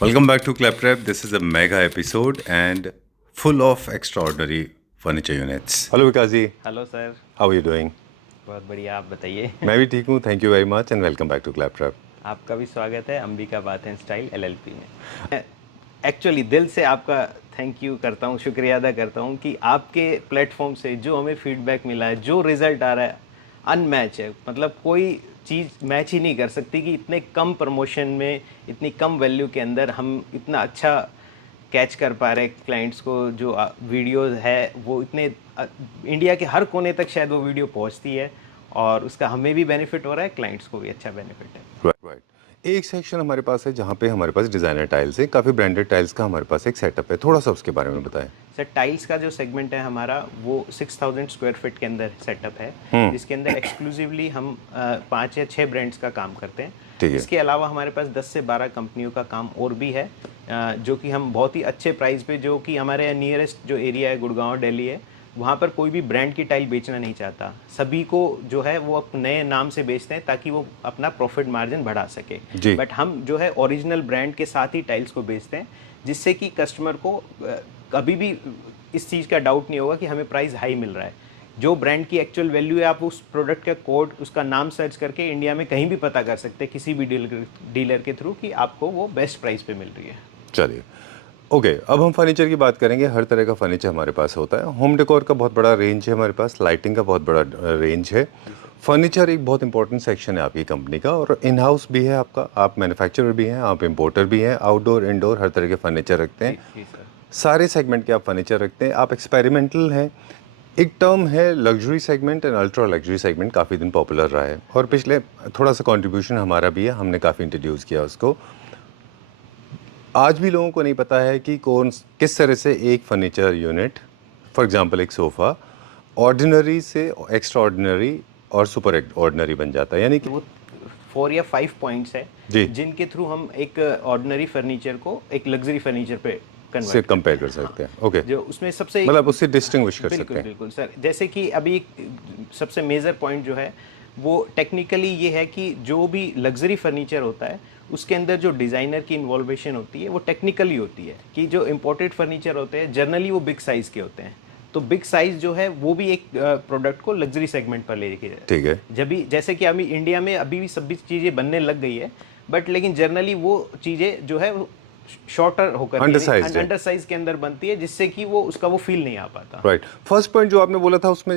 Welcome back to Claptrap. This is a mega episode and full of extraordinary furniture units. Hello Vikas ji, hello sir. how are you doing? बहुत बढ़िया, आप बताइए। मैं भी ठीक हूँ. Thank you very much and welcome back to Claptrap. आपका भी स्वागत है अंबिका बात एंड स्टाइल एलएलपी में। एक्चुअली दिल से आपका थैंक यू करता हूँ, शुक्रिया अदा करता हूँ कि आपके प्लेटफॉर्म से जो हमें फीडबैक मिला है, जो रिज़ल्ट आ रहा है अनमैच है। मतलब कोई चीज़ मैच ही नहीं कर सकती कि इतने कम प्रमोशन में, इतनी कम वैल्यू के अंदर हम इतना अच्छा कैच कर पा रहे हैं क्लाइंट्स को। जो वीडियोस है वो इतने इंडिया के हर कोने तक शायद वो वीडियो पहुंचती है और उसका हमें भी बेनिफिट हो रहा है, क्लाइंट्स को भी अच्छा बेनिफिट है। राइट. एक सेक्शन हमारे पास है जहाँ पे हमारे पास डिज़ाइनर टाइल्स है. काफ़ी ब्रांडेड टाइल्स का हमारे पास एक सेटअप है. थोड़ा सा उसके बारे में बताएं. सर टाइल्स का जो सेगमेंट है हमारा वो 6000 स्क्वायर फीट के अंदर सेटअप है, जिसके अंदर एक्सक्लूसिवली हम 5 या 6 ब्रांड्स का काम करते हैं। ठीक है. इसके अलावा हमारे पास 10 से 12 कंपनियों का काम और भी है, जो कि हम बहुत ही अच्छे प्राइस पे, जो कि हमारे नियरेस्ट जो एरिया है गुड़गांव दिल्ली है, वहाँ पर कोई भी ब्रांड की टाइल बेचना नहीं चाहता। सभी को जो है वो नए नाम से बेचते हैं ताकि वो अपना प्रॉफिट मार्जिन बढ़ा सके। बट हम जो है ओरिजिनल ब्रांड के साथ ही टाइल्स को बेचते हैं, जिससे कि कस्टमर को कभी भी इस चीज़ का डाउट नहीं होगा कि हमें प्राइस हाई मिल रहा है। जो ब्रांड की एक्चुअल वैल्यू है, आप उस प्रोडक्ट का कोड, उसका नाम सर्च करके इंडिया में कहीं भी पता कर सकते हैं किसी भी डीलर के थ्रू कि आपको वो बेस्ट प्राइस पे मिल रही है। चलिए. ओके, अब हम फर्नीचर की बात करेंगे. हर तरह का फर्नीचर हमारे पास होता है. होम डेकोर का बहुत बड़ा रेंज है हमारे पास. लाइटिंग का बहुत बड़ा रेंज है. फर्नीचर एक बहुत इंपॉर्टेंट सेक्शन है आपकी कंपनी का, और इन हाउस भी है आपका. आप मैन्युफैक्चरर भी हैं, आप इंपोर्टर भी हैं. आउटडोर इंडोर हर तरह के फर्नीचर रखते हैं. जी सर। सारे सेगमेंट के आप फर्नीचर रखते हैं. आप एक्सपेरिमेंटल हैं. एक टर्म है luxury segment and ultra luxury segment, काफ़ी दिन पॉपुलर रहा है और पिछले थोड़ा सा कंट्रीब्यूशन हमारा भी है. हमने काफ़ी इंट्रोड्यूस किया उसको. आज भी लोगों को नहीं पता है कि किस तरह से एक फर्नीचर यूनिट, फॉर एग्जांपल एक सोफ़ा, ऑर्डिनरी से एक्स्ट्रा ऑर्डिनरी और सुपर ऑर्डिनरी बन जाता है. यानी कि वो 4 या 5 पॉइंट्स है जिनके थ्रू हम एक ऑर्डिनरी फर्नीचर को एक लग्जरी फर्नीचर पे से कंपेयर कर सकते हैं. ओके. जो उसमें सबसे मतलब उससे डिस्टिंग्विश कर सकते हैं. बिल्कुल सर। जैसे कि अभी सबसे मेजर पॉइंट जो है वो टेक्निकली ये है कि जो भी लग्जरी फर्नीचर होता है उसके अंदर जो डिज़ाइनर की इन्वॉल्वेशन होती है वो टेक्निकली होती है। कि जो इम्पोर्टेड फर्नीचर होते हैं जनरली वो बिग साइज़ के होते हैं, तो बिग साइज़ जो है वो भी एक प्रोडक्ट को लग्जरी सेगमेंट पर ले के जाते हैं. ठीक है. जब भी जैसे कि अभी इंडिया में अभी भी सभी चीज़ें बनने लग गई है, बट लेकिन जनरली वो चीज़ें जो है शॉर्टर होकर अंडर साइज के अंदर बनती है, जिससे कि वो उसका वो फील नहीं आ पाता. राइट. फर्स्ट पॉइंट जो आपने बोला था उसमें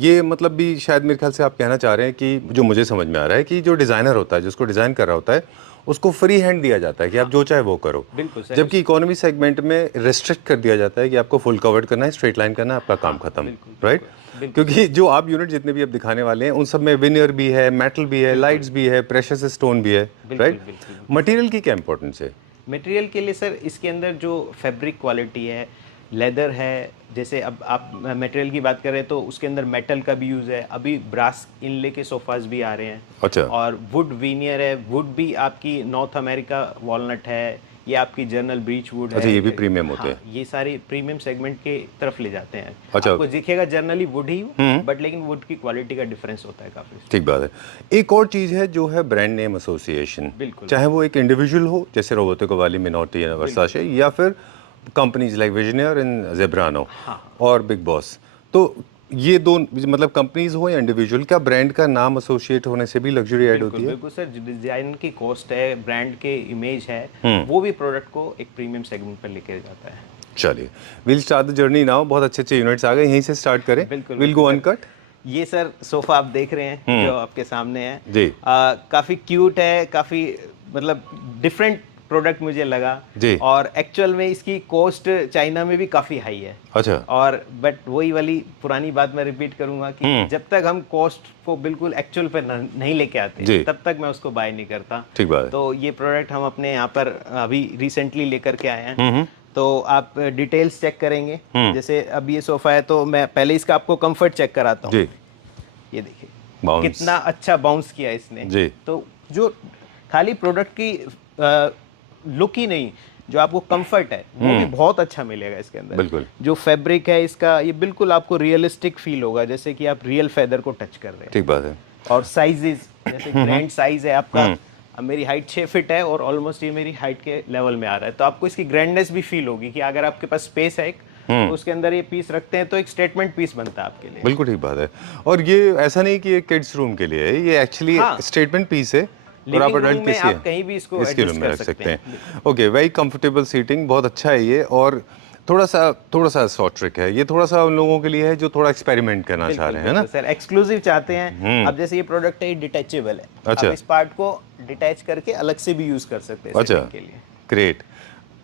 ये मतलब भी शायद मेरे ख्याल से आप कहना चाह रहे हैं कि जो मुझे समझ में आ रहा है कि जो डिज़ाइनर होता है, जिसको डिज़ाइन कर रहा होता है, उसको फ्री हैंड दिया जाता है कि आप जो चाहे वो करो. बिल्कुल सर. जबकि इकोनॉमी सेगमेंट में रेस्ट्रिक्ट कर दिया जाता है कि आपको फुल कवर्ड करना है, स्ट्रेट लाइन करना है, आपका काम खत्म. राइट. क्योंकि जो आप यूनिट जितने भी आप दिखाने वाले हैं उन सब में विनियर भी है, मेटल भी है, लाइट्स भी है, प्रेशस स्टोन भी है. राइट. मटेरियल की क्या इंपॉर्टेंस है? मटेरियल के लिए सर इसके अंदर जो फैब्रिक क्वालिटी है, लेदर है, जैसे अब आप मटेरियल की बात करें तो उसके अंदर मेटल का भी यूज़ है. अभी ब्रास इनले के सोफाज भी आ रहे हैं. अच्छा. और वुड वीनियर है. वुड भी आपकी नॉर्थ अमेरिका वॉलनट है, ये आपकी जर्नल ब्रीच वुड है. अच्छा, ये भी प्रीमियम होते हैं. ये सारे प्रीमियम सेगमेंट के तरफ ले जाते हैं. अच्छा. आपको दिखेगा जर्नली वुड ही, बट लेकिन वुड की क्वालिटी का डिफरेंस होता है काफ़ी. ठीक बात है. एक और चीज़ है जो है ब्रांड नेम एसोसिएशन. बिल्कुल. चाहे वो एक इंडिविजुअल हो जैसे रोबोटिको वाली, मिनोटी या वर्साचे, या फिर कंपनीज लाइक विजनियर एंड ज़ेब्रानो और बिग बॉस. तो ये दो मतलब कंपनीज हो या इंडिविजुअल, क्या ब्रांड का नाम एसोसिएट होने से भी लग्जरी ऐड होती है? बिल्कुल सर. डिजाइन की कॉस्ट है, ब्रांड के इमेज है, वो भी प्रोडक्ट को एक प्रीमियम सेगमेंट पर लेके जाता है. चलिए, will start the journey now. बहुत अच्छे अच्छे यूनिट्स आ गए, यहीं से स्टार्ट करें. बिल्कुल. Will go uncut. ये सर सोफा आप देख रहे हैं जो आपके सामने है जी. काफ़ी क्यूट है, काफ़ी मतलब डिफरेंट प्रोडक्ट मुझे लगा जी. और एक्चुअल में इसकी कॉस्ट चाइना में भी काफ़ी हाई है. अच्छा. और बट वही वाली पुरानी बात मैं रिपीट करूंगा कि जब तक हम कॉस्ट को बिल्कुल एक्चुअल पे नहीं लेके आते तब तक मैं उसको बाय नहीं करता. ठीक बात है. तो ये प्रोडक्ट हम अपने यहाँ पर अभी रिसेंटली लेकर के आए हैं. तो आप डिटेल्स चेक करेंगे. जैसे अब ये सोफा है तो मैं पहले इसका आपको कंफर्ट चेक कराता हूँ. ये देखिए कितना अच्छा बाउंस किया इसने जी. तो जो खाली प्रोडक्ट की लुक ही नहीं, जो आपको कंफर्ट है वो भी बहुत अच्छा मिलेगा इसके अंदर. बिल्कुल. जो फैब्रिक है इसका, ये बिल्कुल आपको रियलिस्टिक फील होगा, जैसे कि आप रियल फेदर को टच कर रहे हैं. ठीक बात है. और साइजेस जैसे ग्रैंड साइज है आपका, अब मेरी हाइट 6 फीट है और ऑलमोस्ट ये मेरी हाइट के लेवल में आ रहा है, तो आपको इसकी ग्रैंडनेस भी फील होगी कि अगर आपके पास स्पेस है एक, तो उसके अंदर ये पीस रखते हैं तो एक स्टेटमेंट पीस बनता है आपके लिए। बिल्कुल ठीक बात है। और ये ऐसा नहीं कि ये किड्स रूम के लिए है, ये एक्चुअली स्टेटमेंट पीस है और आप लिविंग अडल्ट रूम में किसी आप कहीं भी इसको इसके एडजस्ट रूम में कर रख सकते सकते हैं। हैं। ओके, वेरी कंफर्टेबल सीटिंग, बहुत अच्छा है ये। और थोड़ा सा शॉर्ट ट्रिक है ये, थोड़ा सा उन लोगों के लिए है जो थोड़ा एक्सपेरिमेंट करना चाह रहे हैं, है ना? सर एक्सक्लूसिव चाहते हैं। अब जैसे ये प्रोडक्ट है, ये डिटैचेबल है। अच्छा। आप इस पार्ट को डिटैच करके अलग से भी यूज कर सकते हैं अच्छा, सेटिंग के लिए। Great,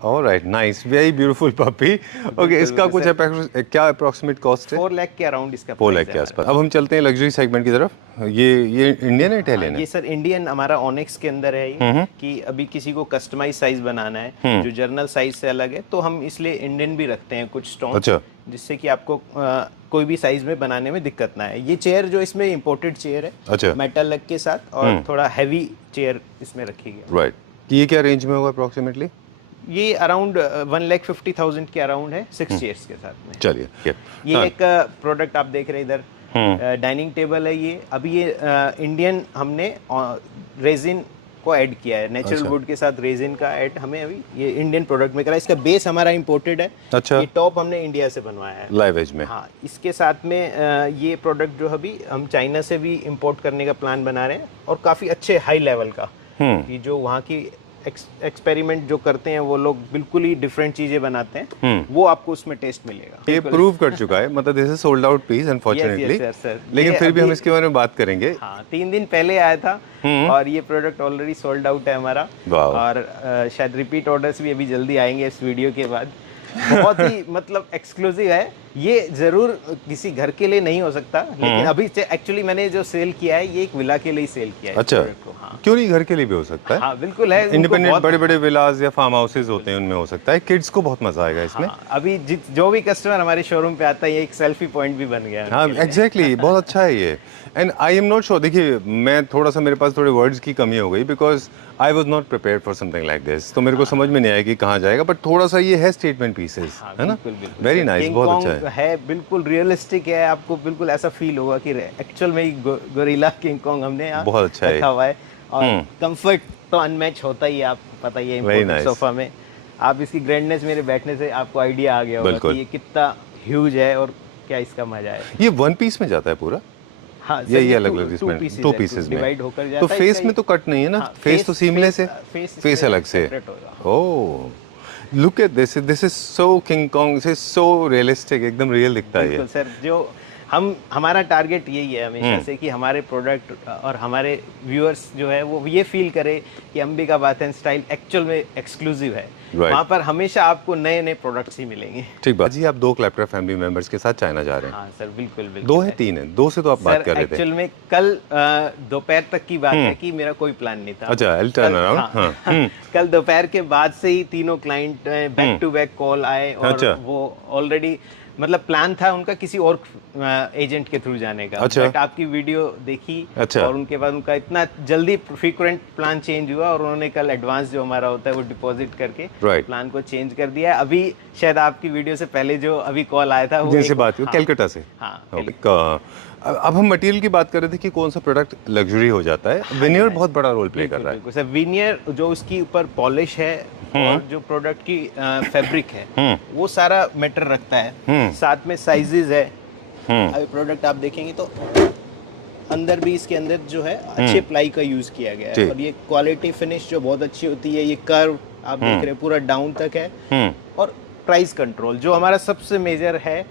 alright, nice, very beautiful puppy. Okay, इसका कुछ क्या अप्रॉक्सीमेट कॉस्ट है? 4 लाख के अराउंड इसका 4 price लाख है के हमारा। आसपास। अब हम चलते हैं लग्जरी सेगमेंट की तरफ। ये इंडियन है, इटालियन ये है? सर इंडियन हमारा ऑनेक्स के अंदर है ये, कि अभी किसी को कस्टमाइज साइज बनाना है जो जर्नल साइज से अलग है, तो हम इसलिए इंडियन भी रखते हैं कुछ स्टोन, अच्छा। जिससे कि आपको कोई भी साइज में बनाने में दिक्कत ना है। ये चेयर जो इसमें इंपोर्टेड चेयर है, अच्छा। मेटल लग के साथ, और थोड़ा हैवी चेयर इसमें रखी गई। राइट, ये क्या रेंज में होगा अप्रॉक्सीमेटली? ये अराउंड 1,50,000 के अराउंड है 6 चेयर्स के साथ में। चलिए, ये एक प्रोडक्ट आप देख रहे हैं इधर, डाइनिंग टेबल है ये। अभी ये इंडियन हमने रेजिन को ऐड किया है, नेचुरल वुड के साथ रेजिन का ऐड हमें अभी ये इंडियन प्रोडक्ट में करा है। इसका बेस हमारा इंपोर्टेड है। अच्छा। ये टॉप हमने इंडिया से बनवाया है लाइव एज में। हाँ, इसके साथ में ये प्रोडक्ट जो अभी हम चाइना से भी इंपोर्ट करने का प्लान बना रहे हैं, और काफ़ी अच्छे हाई लेवल का, कि जो वहाँ की एक्सपेरिमेंट जो करते हैं वो लोग बिल्कुल ही डिफरेंट चीजें बनाते हैं, वो आपको उसमें टेस्ट मिलेगा। ये प्रूव कर चुका है, मतलब this is sold out piece unfortunately, लेकिन फिर भी हम इसके बारे में बात करेंगे। हाँ, 3 दिन पहले आया था और ये प्रोडक्ट ऑलरेडी सोल्ड आउट है हमारा, और शायद रिपीट ऑर्डर्स भी अभी जल्दी आएंगे इस वीडियो के बाद। बहुत ही मतलब एक्सक्लूसिव है ये, जरूर किसी घर के लिए नहीं हो सकता, लेकिन अभी एक्चुअली मैंने जो सेल किया है ये एक विला के लिए ही सेल किया है। अच्छा, हाँ। क्यों नहीं, घर के लिए भी हो सकता है? हाँ बिल्कुल है। इंडिपेंडेंट बड़े बड़े विलास या फार्म हाउसेज होते हैं, उनमें हो सकता है। किड्स को बहुत मजा आएगा इसमें। हाँ, अभी जो भी कस्टमर हमारे शोरूम पे आता है, ये एक सेल्फी पॉइंट भी बन गया है। हाँ एग्जैक्टली, बहुत अच्छा है ये। And I am not sure, देखिए मैं थोड़ा सा, मेरे पास थोड़े वर्ड्स की कमी हो गई, because I was not prepare for something like this, तो मेरे को समझ में नहीं आया कि कहाँ जाएगा, बट थोड़ा सा ये है स्टेटमेंट पीसेस, है ना? वेरी नाइस, बहुत अच्छा है, बिल्कुल रियलिस्टिक है। आपको बिल्कुल ऐसा फील होगा कि एक्चुअल में ही गोरिल्ला किंग कॉन्ग हमने यहाँ बहुत अच्छा रखा हुआ है। और कंफर्ट तो अनमैच होता ही है, आपको पता ही है इम्पोर्टेड सोफा में। आप इसकी ग्रैंडनेस मेरे बैठने से आपको आइडिया आ गया होगा कि ये कितना ह्यूज है और क्या इसका मजा है। ये वन पीस में जाता है पूरा? हाँ, ये अलग अलग इसमें 2 पीसेस में डिवाइड होकर जाता तो है। फेस में तो कट नहीं है ना? फेस तो सीमलेस है, फेस अलग से। Oh, look at this, this is so King Kong, this is so realistic, एकदम रियल दिखता है ये। सर, जो हमारा टारगेट यही है हमेशा से, कि हमारे प्रोडक्ट और हमारे व्यूअर्स जो है वो ये फील करे कि Ambika bath and style actual में एक्सक्लूसिव है। वहाँ पर हमेशा आपको नए नए प्रोडक्ट्स ही मिलेंगे। ठीक बात जी। आप 2 क्लैप्टर फैमिली मेंबर्स के साथ चाइना जा रहे हैं? हाँ सर, बिल्कुल बिल्कुल। 2 है 3 है? 2 से तो आप बात कर रहे थे। एक्चुअल में कल दोपहर तक की बात है कि मेरा कोई प्लान नहीं था। अच्छा, I'll turn around। हाँ। कल दोपहर के बाद से ही तीनों client back to back call आए, और वो ऑलरेडी मतलब प्लान था उनका किसी और एजेंट के थ्रू जाने का। अच्छा। बट आपकी वीडियो देखी, अच्छा। और उनके बाद उनका इतना जल्दी फ्रीक्वेंट प्लान चेंज हुआ, और उन्होंने कल एडवांस जो हमारा होता है वो डिपॉजिट करके प्लान को चेंज कर दिया। अभी शायद आपकी वीडियो से पहले जो अभी कॉल आया था वो जिनसे बात हुई, कलकत्ता से। हाँ, अब हम मटेरियल की बात कर रहे थे कि कौन सा प्रोडक्ट लग्जरी हो जाता है। विनियर बहुत बड़ा रोल प्ले कर रहा है। सर, विनियर जो उसकी ऊपर पॉलिश है, और जो प्रोडक्ट की फैब्रिक है वो सारा मैटर रखता है। साथ में साइजेस है। अभी प्रोडक्ट आप देखेंगे तो अंदर भी, इसके अंदर जो है अच्छे प्लाई का यूज किया गया है, और ये क्वालिटी फिनिश जो बहुत अच्छी होती है। ये कर्व आप देख रहे हैं पूरा डाउन तक है, और प्राइस कंट्रोल जो हमारा सबसे मेजर है।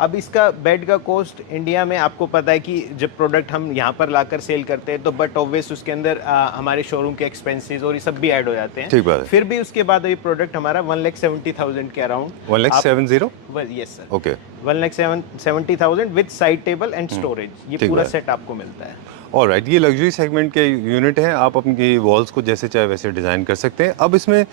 अब इसका बेड का कॉस्ट इंडिया में आपको पता है कि जब प्रोडक्ट हम यहाँ पर लाकर सेल करते हैं तो बट ऑब्वियस उसके अंदर हमारे शोरूम के एक्सपेंसेस और ये सब भी ऐड हो जाते हैं। ठीक बात है। फिर भी उसके बाद अभी प्रोडक्ट हमारा 1,70,000 के around. 1,70,000? Yes sir, okay. 1,70,000 with side table and storage, ये पूरा सेट आपको मिलता है। ऑलराइट, ये लग्जरी सेगमेंट के यूनिट है। आप अपनी वॉल्स को जैसे चाहे वैसे डिजाइन कर सकते हैं। अब इसमें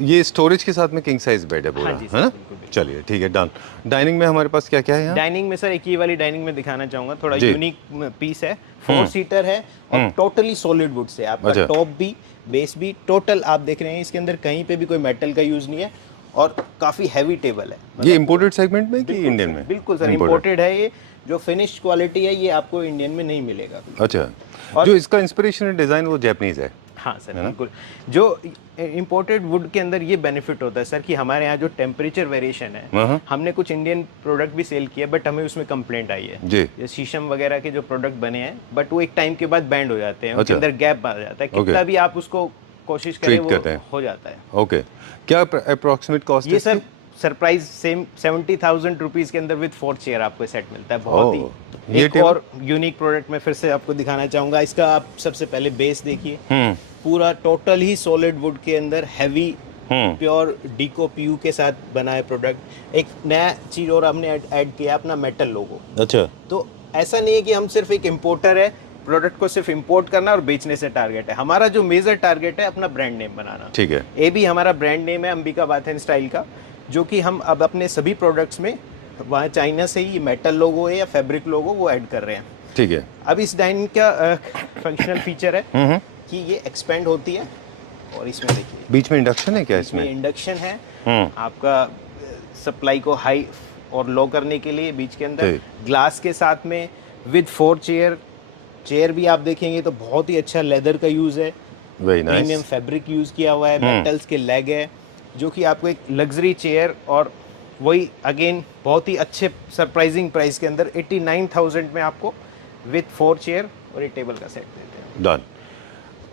ये स्टोरेज के साथ में किंग साइज बेड है पूरा, है ना? चलिए ठीक है, डन। डाइनिंग में हमारे पास क्या क्या है यहाँ? डाइनिंग में सर, एक ये वाली डाइनिंग में दिखाना चाहूंगा, थोड़ा यूनिक पीस है। 4 सीटर है और टोटली सॉलिड वुड से आपका टॉप भी बेस भी टोटल आप देख रहे हैं। इसके अंदर कहीं पे भी कोई मेटल का यूज नहीं है, और काफी हैवी टेबल है। ये इंपोर्टेड सेगमेंट में कि इंडियन में? बिल्कुल सर, इंपोर्टेड है। ये जो फिनिश क्वालिटी है ये आपको इंडियन में नहीं मिलेगा। अच्छा, जो इसका इंस्पिरेशन डिजाइन वो जापानीज है? हाँ सर, बिल्कुल। जो इम्पोर्टेड वुड के अंदर ये बेनिफिट होता है सर कि हमारे यहाँ जो टेम्परेचर वेरिएशन है, हमने कुछ इंडियन प्रोडक्ट भी सेल किया बट हमें उसमें कंप्लेंट आई है। जी। ये शीशम वगैरह के जो प्रोडक्ट बने हैं बट वो एक टाइम के बाद बैंड हो जाते हैं, उनके अच्छा। अंदर गैप आ जाता है, कितना भी आप उसको कोशिश करें Treat वो करते हैं। हो जाता है। ओके, क्या अप्रोक्सीमेट कॉस्ट ये सर सरप्राइज सेम 70,000 रुपीज के अंदर विद 4 चेयर आपको सेट मिलता है। बहुत ही ये एक और यूनिक प्रोडक्ट मैं फिर से आपको दिखाना चाहूंगा। इसका आप सबसे पहले बेस देखिए, पूरा टोटल ही सॉलिड वुड के अंदर हैवी प्योर डीको पीयू के साथ बना है प्रोडक्ट। एक नया चीज और हमने ऐड किया अपना मेटल लोगो। अच्छा। तो ऐसा नहीं है कि हम सिर्फ एक इम्पोर्टर है, प्रोडक्ट को सिर्फ इंपोर्ट करना और बेचने से टारगेट है। हमारा जो मेजर टारगेट है अपना ब्रांड नेम बनाना। ठीक है। ये भी हमारा ब्रांड नेम है अंबिका बाथ एंड स्टाइल का, जो कि हम अब अपने सभी प्रोडक्ट्स में वहाँ चाइना से ही मेटल लोगो है या फैब्रिक लोगो वो ऐड कर रहे हैं। ठीक है। अब इस डाइनिंग का फंक्शनल फीचर है कि ये एक्सपेंड होती है और इसमें देखिए बीच में इंडक्शन है क्या इसमें इसमें? इंडक्शन है आपका सप्लाई को हाई और लो करने के लिए। बीच के अंदर ग्लास के साथ में विद 4 चेयर भी आप देखेंगे तो बहुत ही अच्छा लेदर का यूज है, very nice. Premium fabric use किया हुआ है, मेटल्स के लेग है, जो कि आपको एक लग्जरी चेयर और वही अगेन बहुत ही अच्छे सरप्राइजिंग प्राइस के अंदर 89,000 में आपको विद 4 चेयर और एक टेबल का सेट देते हैं। Done.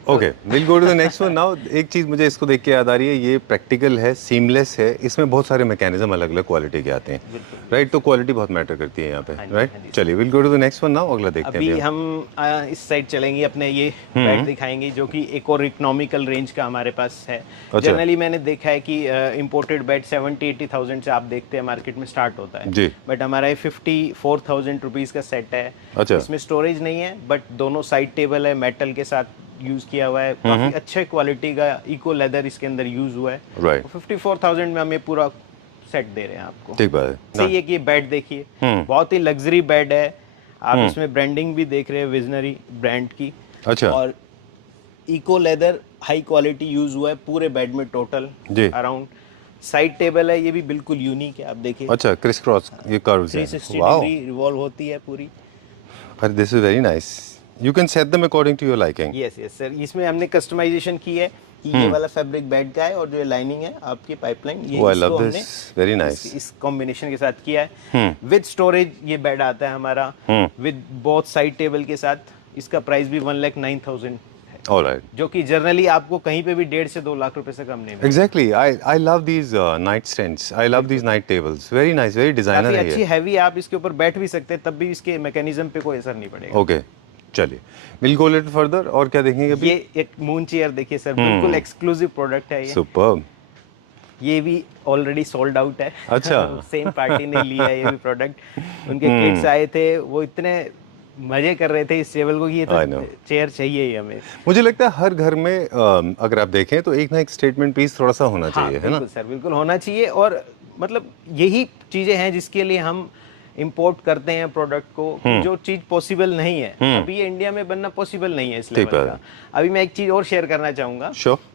Okay, will go to the next one now. एक चीज़ मुझे इसको देख के याद आ रही है, ये प्रैक्टिकल है, सीमलेस है, इसमें बहुत सारे मैकेनिज्म अलग अलग क्वालिटी के आते हैं, राइट? तो क्वालिटी बहुत मैटर करती है यहाँ पे, राइट? चलिए will go to the next one now, अगला देखते हैं। अभी हम इस साइड चलेंगे, अपने ये बेड दिखाएंगे जो कि एक और इकोनॉमिकल रेंज का हमारे पास है। जनरली मैंने देखा है कि इंपोर्टेड बेड 70-80,000 से आप देखते हैं मार्केट में स्टार्ट होता है जी। बट हमारा 54,000 रुपीज़ का सेट है। अच्छा। इसमें स्टोरेज नहीं है बट दोनों साइड टेबल है, मेटल के साथ यूज किया हुआ है, काफी अच्छे क्वालिटी का इको लेदर इसके अंदर यूज हुआ है। राइट। 54,000 में हम ये पूरा सेट दे रहे हैं आपको। ठीक बात है। सही है कि ये बेड देखिए बहुत ही लग्जरी बेड है। आप इसमें ब्रांडिंग भी देख रहे हैं विजनरी ब्रांड की। अच्छा। और eco leather high quality use हुआ है पूरे बेड में टोटल अराउंड। साइड टेबल है, ये भी बिल्कुल यूनिक है, आप देखिए। अच्छा, क्रिस क्रॉस ये कर्व्स हैं। 360 डिग्री रिवॉल्व होती है पूरी। अरे this is very nice, you can set them according to your liking. Yes yes sir, इसमें हमने कस्टमाइजेशन की है कि ये वाला फैब्रिक बेड का है और जो लाइनिंग है आपकी पाइपलाइन ये Oh, I इसको love हमने this. Very nice. इस कॉम्बिनेशन के साथ किया है। विद स्टोरेज ये बेड आता है हमारा विद बोथ साइड टेबल के साथ। इसका प्राइस भी 1,09,000 है, ऑलराइट। जो कि जनरली आपको कहीं पे भी 1.5 से 2 लाख रुपए से कम नहीं मिलेगा। Exactly, I love these night stands, I love these night tables, very nice, very designer काफी है अच्छी ये। हैवी, आप इसके ऊपर बैठ भी सकते हैं तब भी इसके मैकेनिज्म पे कोई असर नहीं पड़ेगा। ओके, चलिए विल गो लिटिल फर्दर। और क्या देखेंगे अभी? ये एक मून चेयर देखिए सर, बिल्कुल एक्सक्लूसिव प्रोडक्ट है ये। सुपर्ब। ये भी ऑलरेडी सोल्ड आउट है। अच्छा। सेम पार्टी ने लिया है ये भी प्रोडक्ट। उनके किड्स आए थे, वो इतने मजे कर रहे थे इस टेबल को कि ये तो चेयर चाहिए ही हमें। मुझे लगता है हर घर में अगर आप देखें तो एक ना एक स्टेटमेंट पीस थोड़ा सा होना चाहिए, है ना? बिल्कुल सर, बिल्कुल होना चाहिए। और मतलब यही चीजें हैं जिसके लिए हम इंपोर्ट करते हैं प्रोडक्ट को, जो चीज पॉसिबल नहीं है अभी ये इंडिया में बनना पॉसिबल नहीं है इस लेवल का। अभी मैं एक चीज और शेयर करना चाहूंगा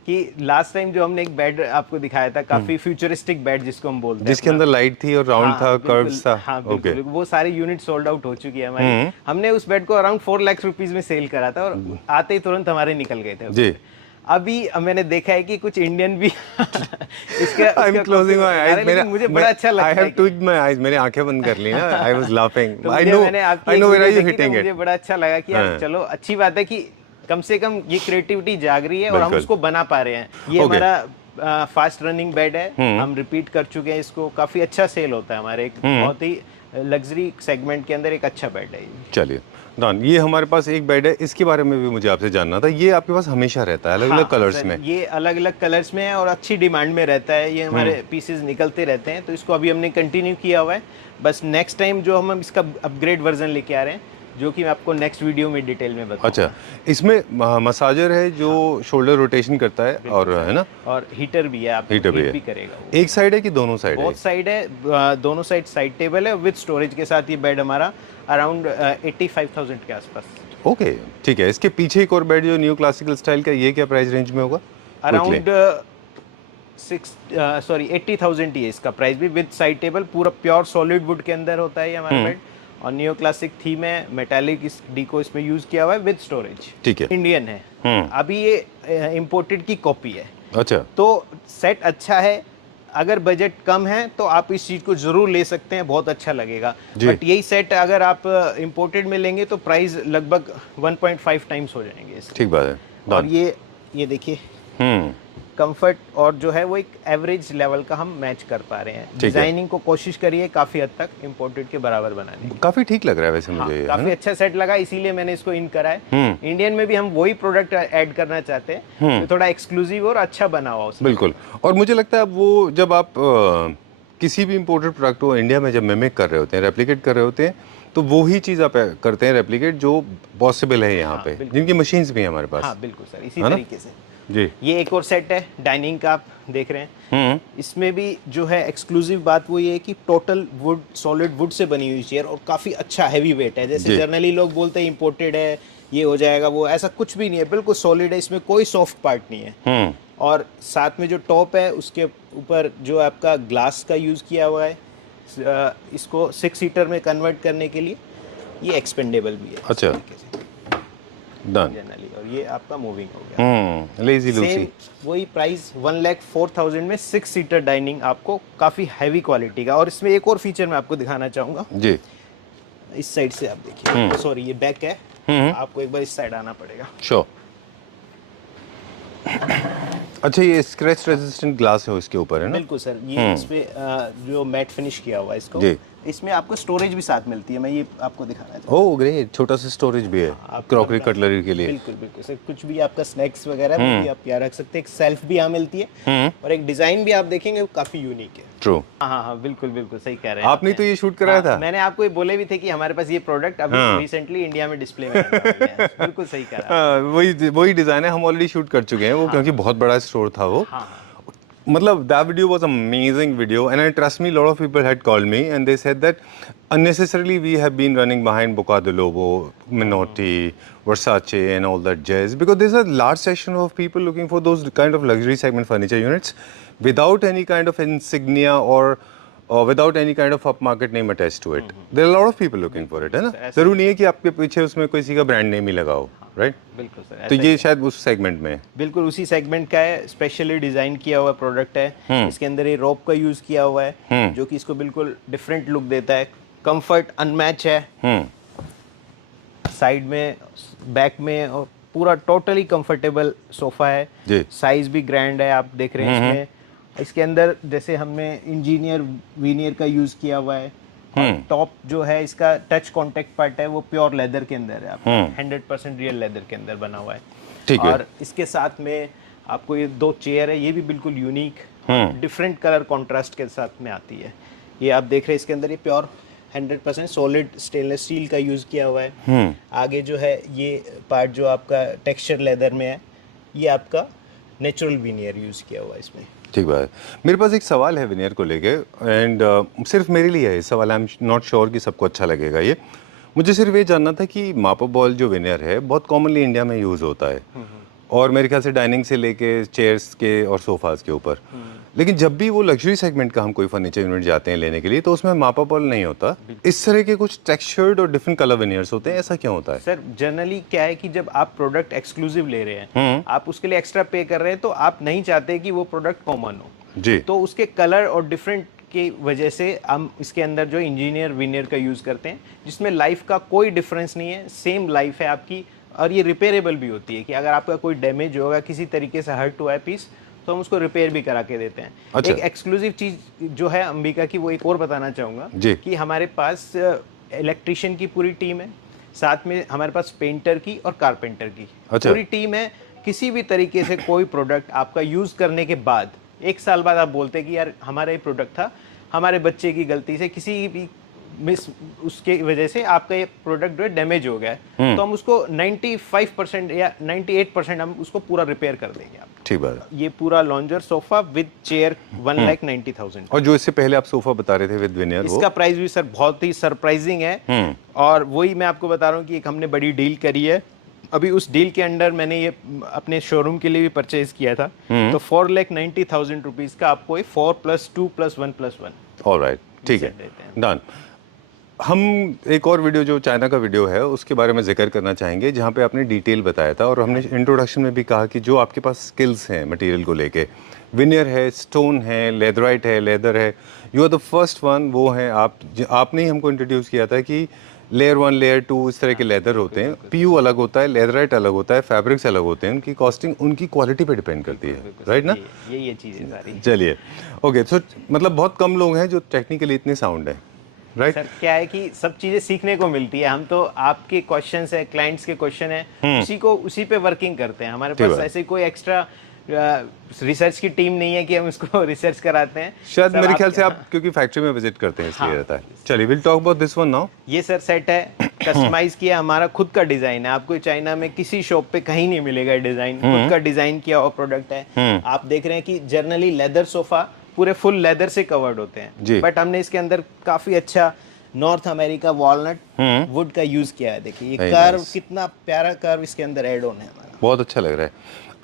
कि लास्ट टाइम जो हमने एक बेड आपको दिखाया था, काफी फ्यूचरिस्टिक बेड जिसको हम बोलते हैं, जिसके अंदर लाइट थी और राउंड था, कर्व्स था। हाँ बिल्कुल, वो सारे यूनिट सोल्ड आउट हो चुकी है हमारी। हमने उस बेड को अराउंड 4 लाख रुपीज में सेल करा था और आते ही तुरंत हमारे निकल गए थे जी। अभी मैंने देखा है कि कुछ इंडियन भी इसके I'm closing my eyes. मुझे बड़ा अच्छा लगता है। I have tweaked my eyes. मैंने आंखें बंद कर ली ना। I was laughing. तो I know where are you hitting it. मुझे बड़ा अच्छा लगा कि यार चलो अच्छी बात है कि कम से कम ये क्रिएटिविटी जाग रही है और हम उसको बना पा रहे हैं। ये हमारा फास्ट रनिंग बेड है, हम रिपीट कर चुके हैं इसको, काफी अच्छा सेल होता है हमारे, एक बहुत ही लग्जरी सेगमेंट के अंदर एक अच्छा बेड है। चलिए डन, ये हमारे पास एक बेड है, इसके बारे में भी मुझे आपसे जानना था। ये आपके पास हमेशा रहता है अलग अलग कलर्स में? ये अलग अलग कलर्स में है और अच्छी डिमांड में रहता है। ये हमारे पीसेस निकलते रहते हैं, तो इसको अभी हमने कंटिन्यू किया हुआ है। बस नेक्स्ट टाइम जो हम इसका अपग्रेड वर्जन लेके आ रहे हैं, जो कि मैं आपको नेक्स्ट वीडियो में डिटेल में बताऊंगा। अच्छा, इसमें मसाजर है जो शोल्डर रोटेशन करता है और है ना, और हीटर भी है, आप हीटर भी करेगा। एक साइड है कि दोनों साइड है? बोथ साइड है, दोनों साइड टेबल है विद स्टोरेज के साथ। ये बेड हमारा अराउंड 85,000 के आसपास। ओके ठीक है। इसके पीछे एक और बेड जो न्यू क्लासिकल स्टाइल का, ये क्या प्राइस रेंज में होगा? अराउंड 80,000 ही है इसका प्राइस भी, विद साइड टेबल, पूरा प्योर सॉलिड वुड के अंदर होता है ये हमारा बेड। और नियो क्लासिक थीम है, मेटालिक इस डीको इसमें यूज किया हुआ है विद स्टोरेज। ठीक है। इंडियन है। अभी ये इंपोर्टेड की कॉपी है। अच्छा। तो सेट अच्छा है, अगर बजट कम है तो आप इस चीज़ को ज़रूर ले सकते हैं, बहुत अच्छा लगेगा। बट यही सेट अगर आप इंपोर्टेड में लेंगे तो प्राइस लगभग 1.5 टाइम्स हो जाएंगे इसके। ठीक बात है। और ये देखिए कंफर्ट और जो है वो एक एवरेज लेवल का हम मैच कर पा रहे हैं। डिजाइनिंग को कोशिश करिए काफी हद तक इंपोर्टेड के बराबर बनाने की। काफी ठीक लग रहा है वैसे मुझे। काफी अच्छा सेट लगा, इसीलिए मैंने इसको इन करा है। इंडियन में भी हम वही प्रोडक्ट ऐड करना चाहते हैं तो थोड़ा एक्सक्लूसिव और अच्छा बना हुआ उसमें। बिल्कुल। और मुझे लगता है वो जब आप किसी भी इम्पोर्टेड प्रोडक्ट को इंडिया में जब मिमिक कर रहे होते हैं, रेप्लिकेट कर रहे होते हैं, तो वो ही चीज़ आप करते हैं रेप्लिकेट जो पॉसिबल है यहाँ पे, जिनकी मशीन्स भी हैं हमारे पास। हाँ बिल्कुल सर, इसी तरीके से जी। ये एक और सेट है डाइनिंग का, आप देख रहे हैं। इसमें भी जो है एक्सक्लूसिव बात वो ये है कि total would, solid would say बनी हुई चेयर और काफी अच्छा हैवी वेट है। जैसे जनरली लोग बोलते हैं इंपोर्टेड है, ये हो जाएगा, वो ऐसा कुछ भी नहीं है, बिल्कुल सॉलिड है, इसमें कोई सॉफ्ट पार्ट नहीं है। और साथ में जो टॉप है उसके ऊपर जो आपका ग्लास का यूज किया हुआ है, इसको 6 सीटर में कन्वर्ट करने के लिए ये एक्सपेंडेबल भी है। अच्छा, डन। जनरली, और ये आपका मूविंग हो गया। Lazy Lucy. वही प्राइस 1,04,000 में 6 सीटर डाइनिंग आपको काफी हैवी क्वालिटी का। और इसमें एक और फीचर मैं आपको दिखाना चाहूंगा जी। इस साइड से आप देखिए, सॉरी ये बैक है, आपको एक बार इस साइड आना पड़ेगा। श्योर। अच्छा, ये स्क्रैच रेजिस्टेंट ग्लास है इसके ऊपर, है ना? बिल्कुल सर। ये इसमें जो मैट फिनिश किया हुआ है इसको, इसमें आपको स्टोरेज भी साथ मिलती है। मैं ये आपको दिखाना चाहता हूँ। ओह ग्रेट, छोटा सा स्टोरेज भी है क्रॉकरी कटलरी के लिए। बिल्कुल बिल्कुल सर, कुछ भी आपका स्नैक्स वगैरह वो भी आप यहाँ रख सकते हैं। एक सेल्फ भी यहाँ मिलती है और एक डिजाइन भी आप देखेंगे वो काफी यूनिक है। ट्रू। हाँ हाँ बिल्कुल बिल्कुल सही कह रहे हैं आपने तो ये शूट कराया था। मैंने आपको ये बोले भी थे कि हमारे पास ये प्रोडक्ट अभी रिसेंटली इंडिया में डिस्प्ले में है। बिल्कुल सही कह रहा है। वही डिजाइन है, हम ऑलरेडी शूट कर चुके हैं वो, क्योंकि बहुत बड़ा स्टोर था वो। मतलब that video was amazing video, and I trust me, a lot of people had called me and they said that unnecessarily we have been running behind Boca de Lobo, Minotti, Versace and all that jazz, because there's a large section of people looking for those kind of luxury segment furniture units without any kind of insignia or without any kind of upmarket name attached to it. There are a lot of people looking for it, है ना? जरूर नहीं है कि आपके पीछे उसमें किसी का ब्रांड नेम ही लगा हो, राइट? बिल्कुल सर। तो ये शायद उस सेगमेंट में, बिल्कुल उसी सेगमेंट का है, स्पेशली डिजाइन किया हुआ प्रोडक्ट है। इसके अंदर ये रोप का यूज किया हुआ है जो कि इसको बिल्कुल डिफरेंट लुक देता है। कंफर्ट अनमैच है, साइड में, बैक में, और पूरा टोटली कंफर्टेबल सोफा है। साइज भी ग्रैंड है, आप देख रहे हैं इसमें। इसके अंदर जैसे हमने इंजीनियर वीनियर का यूज किया हुआ है। टॉप जो है इसका टच कांटेक्ट पार्ट है वो प्योर लेदर के अंदर है, 100% रियल लेदर के अंदर बना हुआ है। ठीक है। और इसके साथ में आपको ये 2 चेयर है, ये भी बिल्कुल यूनिक डिफरेंट कलर कॉन्ट्रास्ट के साथ में आती है। ये आप देख रहे हैं इसके अंदर ये प्योर 100% सॉलिड स्टेनलेस स्टील का यूज किया हुआ है। आगे जो है ये पार्ट जो आपका टेक्सचर लेदर में है, ये आपका नेचुरल वीनियर यूज किया हुआ है इसमें। ठीक बात है। मेरे पास एक सवाल है विनियर को लेके, एंड सिर्फ मेरे लिए है ये सवाल, आई एम नॉट श्योर कि सबको अच्छा लगेगा ये। मुझे सिर्फ ये जानना था कि मापा बॉल जो विनियर है बहुत कॉमनली इंडिया में यूज़ होता है, और मेरे ख्याल से डाइनिंग से लेके चेयर्स के और सोफाज के ऊपर, लेकिन जब भी वो लग्जरी सेगमेंट का हम कोई फर्नीचर यूनिट जाते हैं लेने के लिए तो उसमें मापा बॉल नहीं होता। इस तरह के कुछ टेक्सचर्ड और डिफरेंट कलर विनियर्स होते हैं, ऐसा क्यों होता है? सर जनरली क्या है कि जब आप प्रोडक्ट एक्सक्लूसिव ले रहे हैं, आप उसके लिए एक्स्ट्रा पे कर रहे हैं, तो आप नहीं चाहते कि वो प्रोडक्ट कॉमन हो जी। तो उसके कलर और डिफरेंट की वजह से हम इसके अंदर जो इंजीनियर विनियर का यूज करते हैं, जिसमें लाइफ का कोई डिफरेंस नहीं है, सेम लाइफ है आपकी। और ये रिपेयरेबल भी होती है कि अगर आपका कोई डैमेज होगा, किसी तरीके से हर्ट हुआ है पीस, तो हम उसको रिपेयर भी करा के देते हैं। अच्छा। एक एक्सक्लूसिव चीज जो है अंबिका की, वो एक और बताना चाहूँगा कि हमारे पास इलेक्ट्रिशियन की पूरी टीम है, साथ में हमारे पास पेंटर की और कारपेंटर की पूरी टीम है। किसी भी तरीके से कोई प्रोडक्ट आपका यूज़ करने के बाद 1 साल बाद आप बोलते हैं कि यार हमारा ये प्रोडक्ट था, हमारे बच्चे की गलती से किसी भी मिस उसके वजह से आपका ये प्रोडक्ट जो है डैमेज हो गया है, तो हम उसको 95% या 98% हम उसको पूरा रिपेयर कर देंगे आप। ठीक बात है। ये पूरा लॉन्जर सोफा विद चेयर 1,90,000। और जो इससे पहले आप सोफा बता रहे थे विद विनियर, इसका प्राइस भी सर बहुत ही सरप्राइजिंग है। और वही मैं आपको बता रहा हूँ कि एक हमने बड़ी डील करी है अभी। उस डील के अंडर मैंने ये अपने शोरूम के लिए भी परचेज किया था, तो 4,90,000 रुपीज का आपको 4+2+1+1। ऑलराइट, ठीक है, डन। हम एक और वीडियो जो चाइना का वीडियो है उसके बारे में जिक्र करना चाहेंगे, जहाँ पे आपने डिटेल बताया था और हमने इंट्रोडक्शन में भी कहा कि जो आपके पास स्किल्स हैं मटेरियल को लेके, विनियर है, स्टोन है, लेदराइट है, लेदर है, you are the first one. वो हैं आपने ही हमको इंट्रोड्यूस किया था कि लेयर 1 लेयर 2 इस तरह के लेदर होते हैं, पीयू अलग होता है, लेदराइट अलग होता है, फैब्रिक्स अलग होते हैं, उनकी कॉस्टिंग उनकी क्वालिटी पे डिपेंड करती है, राइट ना? ये चीज़ें सारी। चलिए, ओके, सो मतलब बहुत कम लोग हैं जो टेक्निकली इतने साउंड हैं, राइट? सर क्या है कि सब चीजें सीखने को मिलती है। हम तो आपके क्वेश्चंस है, क्लाइंट्स के क्वेश्चन है, उसी पे वर्किंग करते हैं। हमारे पास ऐसे कोई एक्स्ट्रा रिसर्च की टीम नहीं है कि हम इसको रिसर्च कराते हैं। शायद मेरे ख्याल से आप क्योंकि फैक्ट्री में विजिट करते हैं इसलिए रहता है। चलिए, will talk about this one now. ये सर सेट है, कस्टमाइज किया, हमारा खुद का डिजाइन है। आपको चाइना में किसी शॉप पे कहीं नहीं मिलेगा डिजाइन, खुद का डिजाइन किया हुआ प्रोडक्ट है। आप देख रहे हैं कि जनरली लेदर सोफा पूरे फुल लेदर से कवर्ड होते हैं, बट हमने इसके अंदर काफी अच्छा नॉर्थ अमेरिका वॉलनट वुड का यूज किया है। देखिए ये कर्व, कितना प्यारा कर्व इसके अंदर एड ऑन है हमारा, बहुत अच्छा लग रहा है।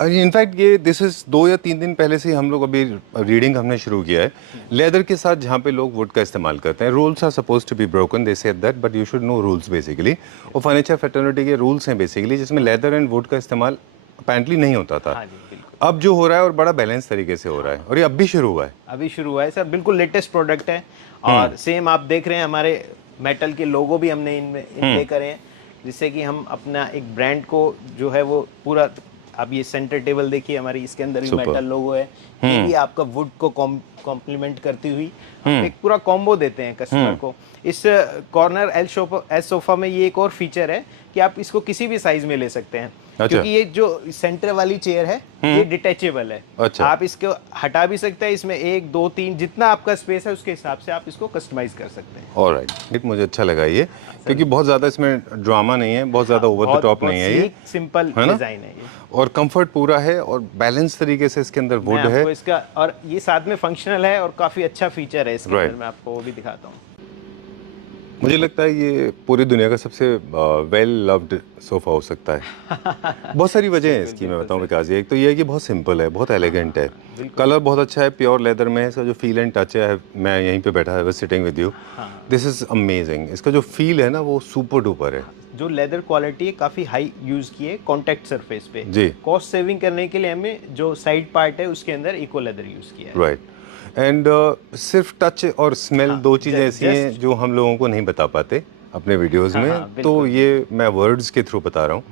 इनफैक्ट ये दिस इज 2 या 3 दिन पहले से हम लोग अभी रीडिंग हमने शुरू किया है लेदर के साथ, जहाँ पे लोग वुड का इस्तेमाल करते हैं। Rules are suppose to be broken, they said that, but you should know rules basically. और फर्नीचर फ्रेटर्निटी के रूल्स हैं बेसिकली, जिसमें लेदर एंड वुड का इस्तेमाल अपेरेंटली नहीं होता था। अब जो हो रहा है और बड़ा बैलेंस तरीके से हो रहा है, और ये अब भी शुरू हुआ है। अभी शुरू हुआ है सर, बिल्कुल लेटेस्ट प्रोडक्ट है। और सेम आप देख रहे हैं हमारे मेटल के लोगो भी हमने इनमें करे हैं, जिससे कि हम अपना एक ब्रांड को जो है वो पूरा, अब ये सेंटर टेबल देखिए हमारी, इसके अंदर भी मेटल लोगो है। ये भी आपका वुड को कॉम्प्लीमेंट करती हुई हम एक पूरा कॉम्बो देते हैं कस्टमर को। इस कॉर्नर एल सोफा में ये एक और फीचर है कि आप इसको किसी भी साइज में ले सकते हैं। अच्छा। क्योंकि ये जो सेंटर वाली चेयर है ये डिटैचेबल है। अच्छा। आप इसको हटा भी सकते हैं, इसमें 1 2 3 जितना आपका स्पेस है उसके हिसाब से आप इसको कस्टमाइज कर सकते हैं। ऑलराइट, मुझे अच्छा लगा ये, क्योंकि बहुत ज़्यादा इसमें ड्रामा नहीं है, बहुत ज़्यादा ओवर द टॉप नहीं है, ये सिंपल डिजाइन है ये, और कंफर्ट पूरा है और बैलेंस तरीके से इसके अंदर वुड है इसका, और ये साथ में फंक्शनल है और काफी अच्छा फीचर है इसके अंदर। मैं आपको वो भी दिखाता हूँ। मुझे लगता है ये पूरी दुनिया का सबसे वेल लव्ड सोफ़ा हो सकता है। बहुत सारी वजह है इसकी, मैं बताऊं विकास। एक तो ये है कि बहुत सिंपल है, बहुत एलिगेंट है, कलर बहुत अच्छा है, प्योर लेदर में है, इसका जो फील एंड टच है, मैं यहीं पे बैठा है sitting with you, this is amazing. इसका जो फील है ना वो सुपर डुपर है। जो लेदर क्वालिटी है काफ़ी हाई यूज़ की है कॉन्टैक्ट सरफेस पे जी। कॉस्ट सेविंग करने के लिए हमने जो साइड पार्ट है उसके अंदर इको लेदर यूज़ किया है। राइट। एंड सिर्फ टच और स्मेल, दो चीज़ें ऐसी हैं जो हम लोगों को नहीं बता पाते अपने वीडियोस में। तो ये मैं वर्ड्स के थ्रू बता रहा हूँ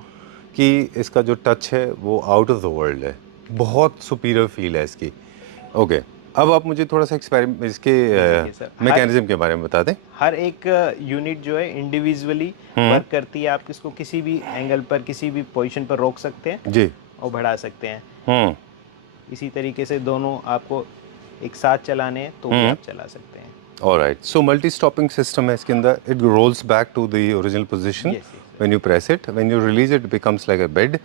कि इसका जो टच है वो आउट ऑफ द वर्ल्ड है, बहुत सुपीरियर फील है इसकी। ओके, अब आप मुझे थोड़ा सा एक्सपेरिमेंट इसके मैकेनिज्म के बारे में बता दें। हर एक यूनिट जो है इंडिविजुअली वर्क करती है। आप इसको किसी भी एंगल पर, किसी भी पोजीशन पर रोक सकते हैं जी, और बढ़ा सकते हैं। इसी तरीके से दोनों आपको एक साथ चलाने हैं तो भी आप चला सकते हैं। Alright, so multi stopping system है इसके अंदर। It rolls back to the original position when you press it, when you release it becomes like a bed.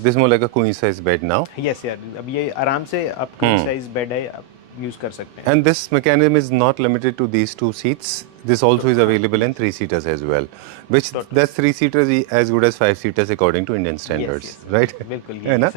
This more like a queen size bed now. Yes यार, अब ये आराम से आप queen size bed है, आप use कर सकते हैं। And this mechanism is not limited to these 2 seats. This also is available in 3-seaters as well, which that's 3-seaters as good as 5-seaters according to Indian standards, right? बिल्कुल, है ना?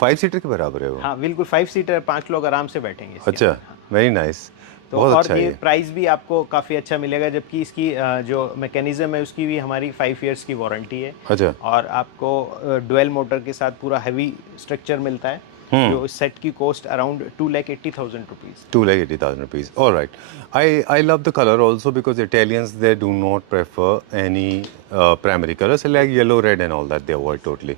5-seater के बराबर है वो। हाँ बिल्कुल, 5 सीटर 5 लोग आराम से बैठेंगे। अच्छा, वेरी नाइस। तो और ये प्राइस भी आपको काफ़ी अच्छा मिलेगा, जबकि इसकी जो मैकेनिज्म है उसकी भी हमारी 5 इयर्स की वारंटी है। अच्छा। और आपको डुअल मोटर के साथ पूरा हैवी स्ट्रक्चर मिलता है, जो इस सेट की cost around 2,80,000 rupees. 2,80,000 rupees. All right. I love the color also because Italians, they do not prefer any primary colors like yellow, red and all that. They avoid totally.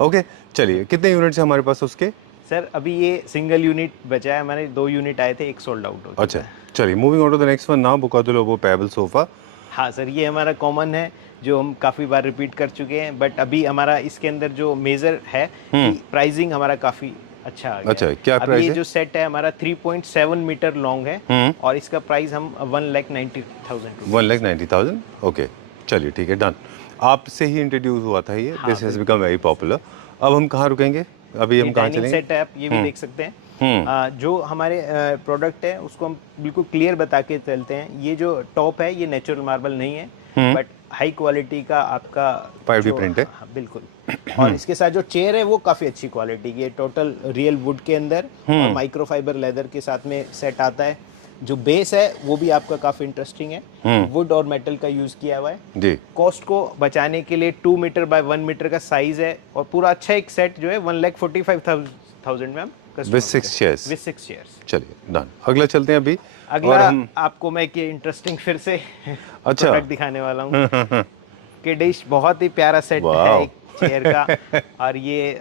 Okay. चलिए, कितने units हैं हमारे पास उसके? Sir अभी ये single unit बचा है, हमारे 2 यूनिट आए थे, एक सोल्ड आउट हो चुका है। अच्छा, चलिए, moving on to the next one now, बुकातो लोबो पेबल सोफा। हाँ सर, ये हमारा कॉमन है जो हम काफ़ी बार रिपीट कर चुके हैं, बट अभी हमारा इसके अंदर जो मेजर है, प्राइसिंग हमारा काफ़ी अच्छा आ गया। अच्छा, क्या प्राइस है? ये जो सेट है हमारा 3.7 मीटर लॉन्ग है और इसका प्राइस हम 1,90,000। 1,90,000। ओके, चलिए ठीक है, डन। आपसे ही इंट्रोड्यूस हुआ था ये, this has become very popular. अब हम कहाँ रुकेंगे? अभी हम कहाँ चलेंगे? सेट है, आप ये भी देख सकते हैं। जो हमारे प्रोडक्ट है उसको हम बिल्कुल क्लियर बता के चलते हैं। ये जो टॉप है ये नेचुरल मार्बल नहीं है, बट हाई क्वालिटी का आपका 5D प्रिंट है। हाँ, बिल्कुल। और इसके साथ जो चेयर है वो काफ़ी अच्छी क्वालिटी की है, टोटल रियल वुड के अंदर और माइक्रोफाइबर लेदर के साथ में सेट आता है। जो बेस है वो भी आपका काफ़ी इंटरेस्टिंग है, वुड और मेटल का यूज़ किया हुआ है जी। कॉस्ट को बचाने के लिए 2 मीटर बाय 1 मीटर का साइज़ है और पूरा अच्छा एक सेट जो है 1,45,000 में हम विद 6 चेयर्स। With 6 chairs. चलिए डन, अगला चलते हैं अभी। अगला और हम आपको मैं एक इंटरेस्टिंग फिर से अच्छा। प्रोडक्ट दिखाने वाला हूँ कि डिश बहुत ही प्यारा सेट है Wow. एक चेयर का और ये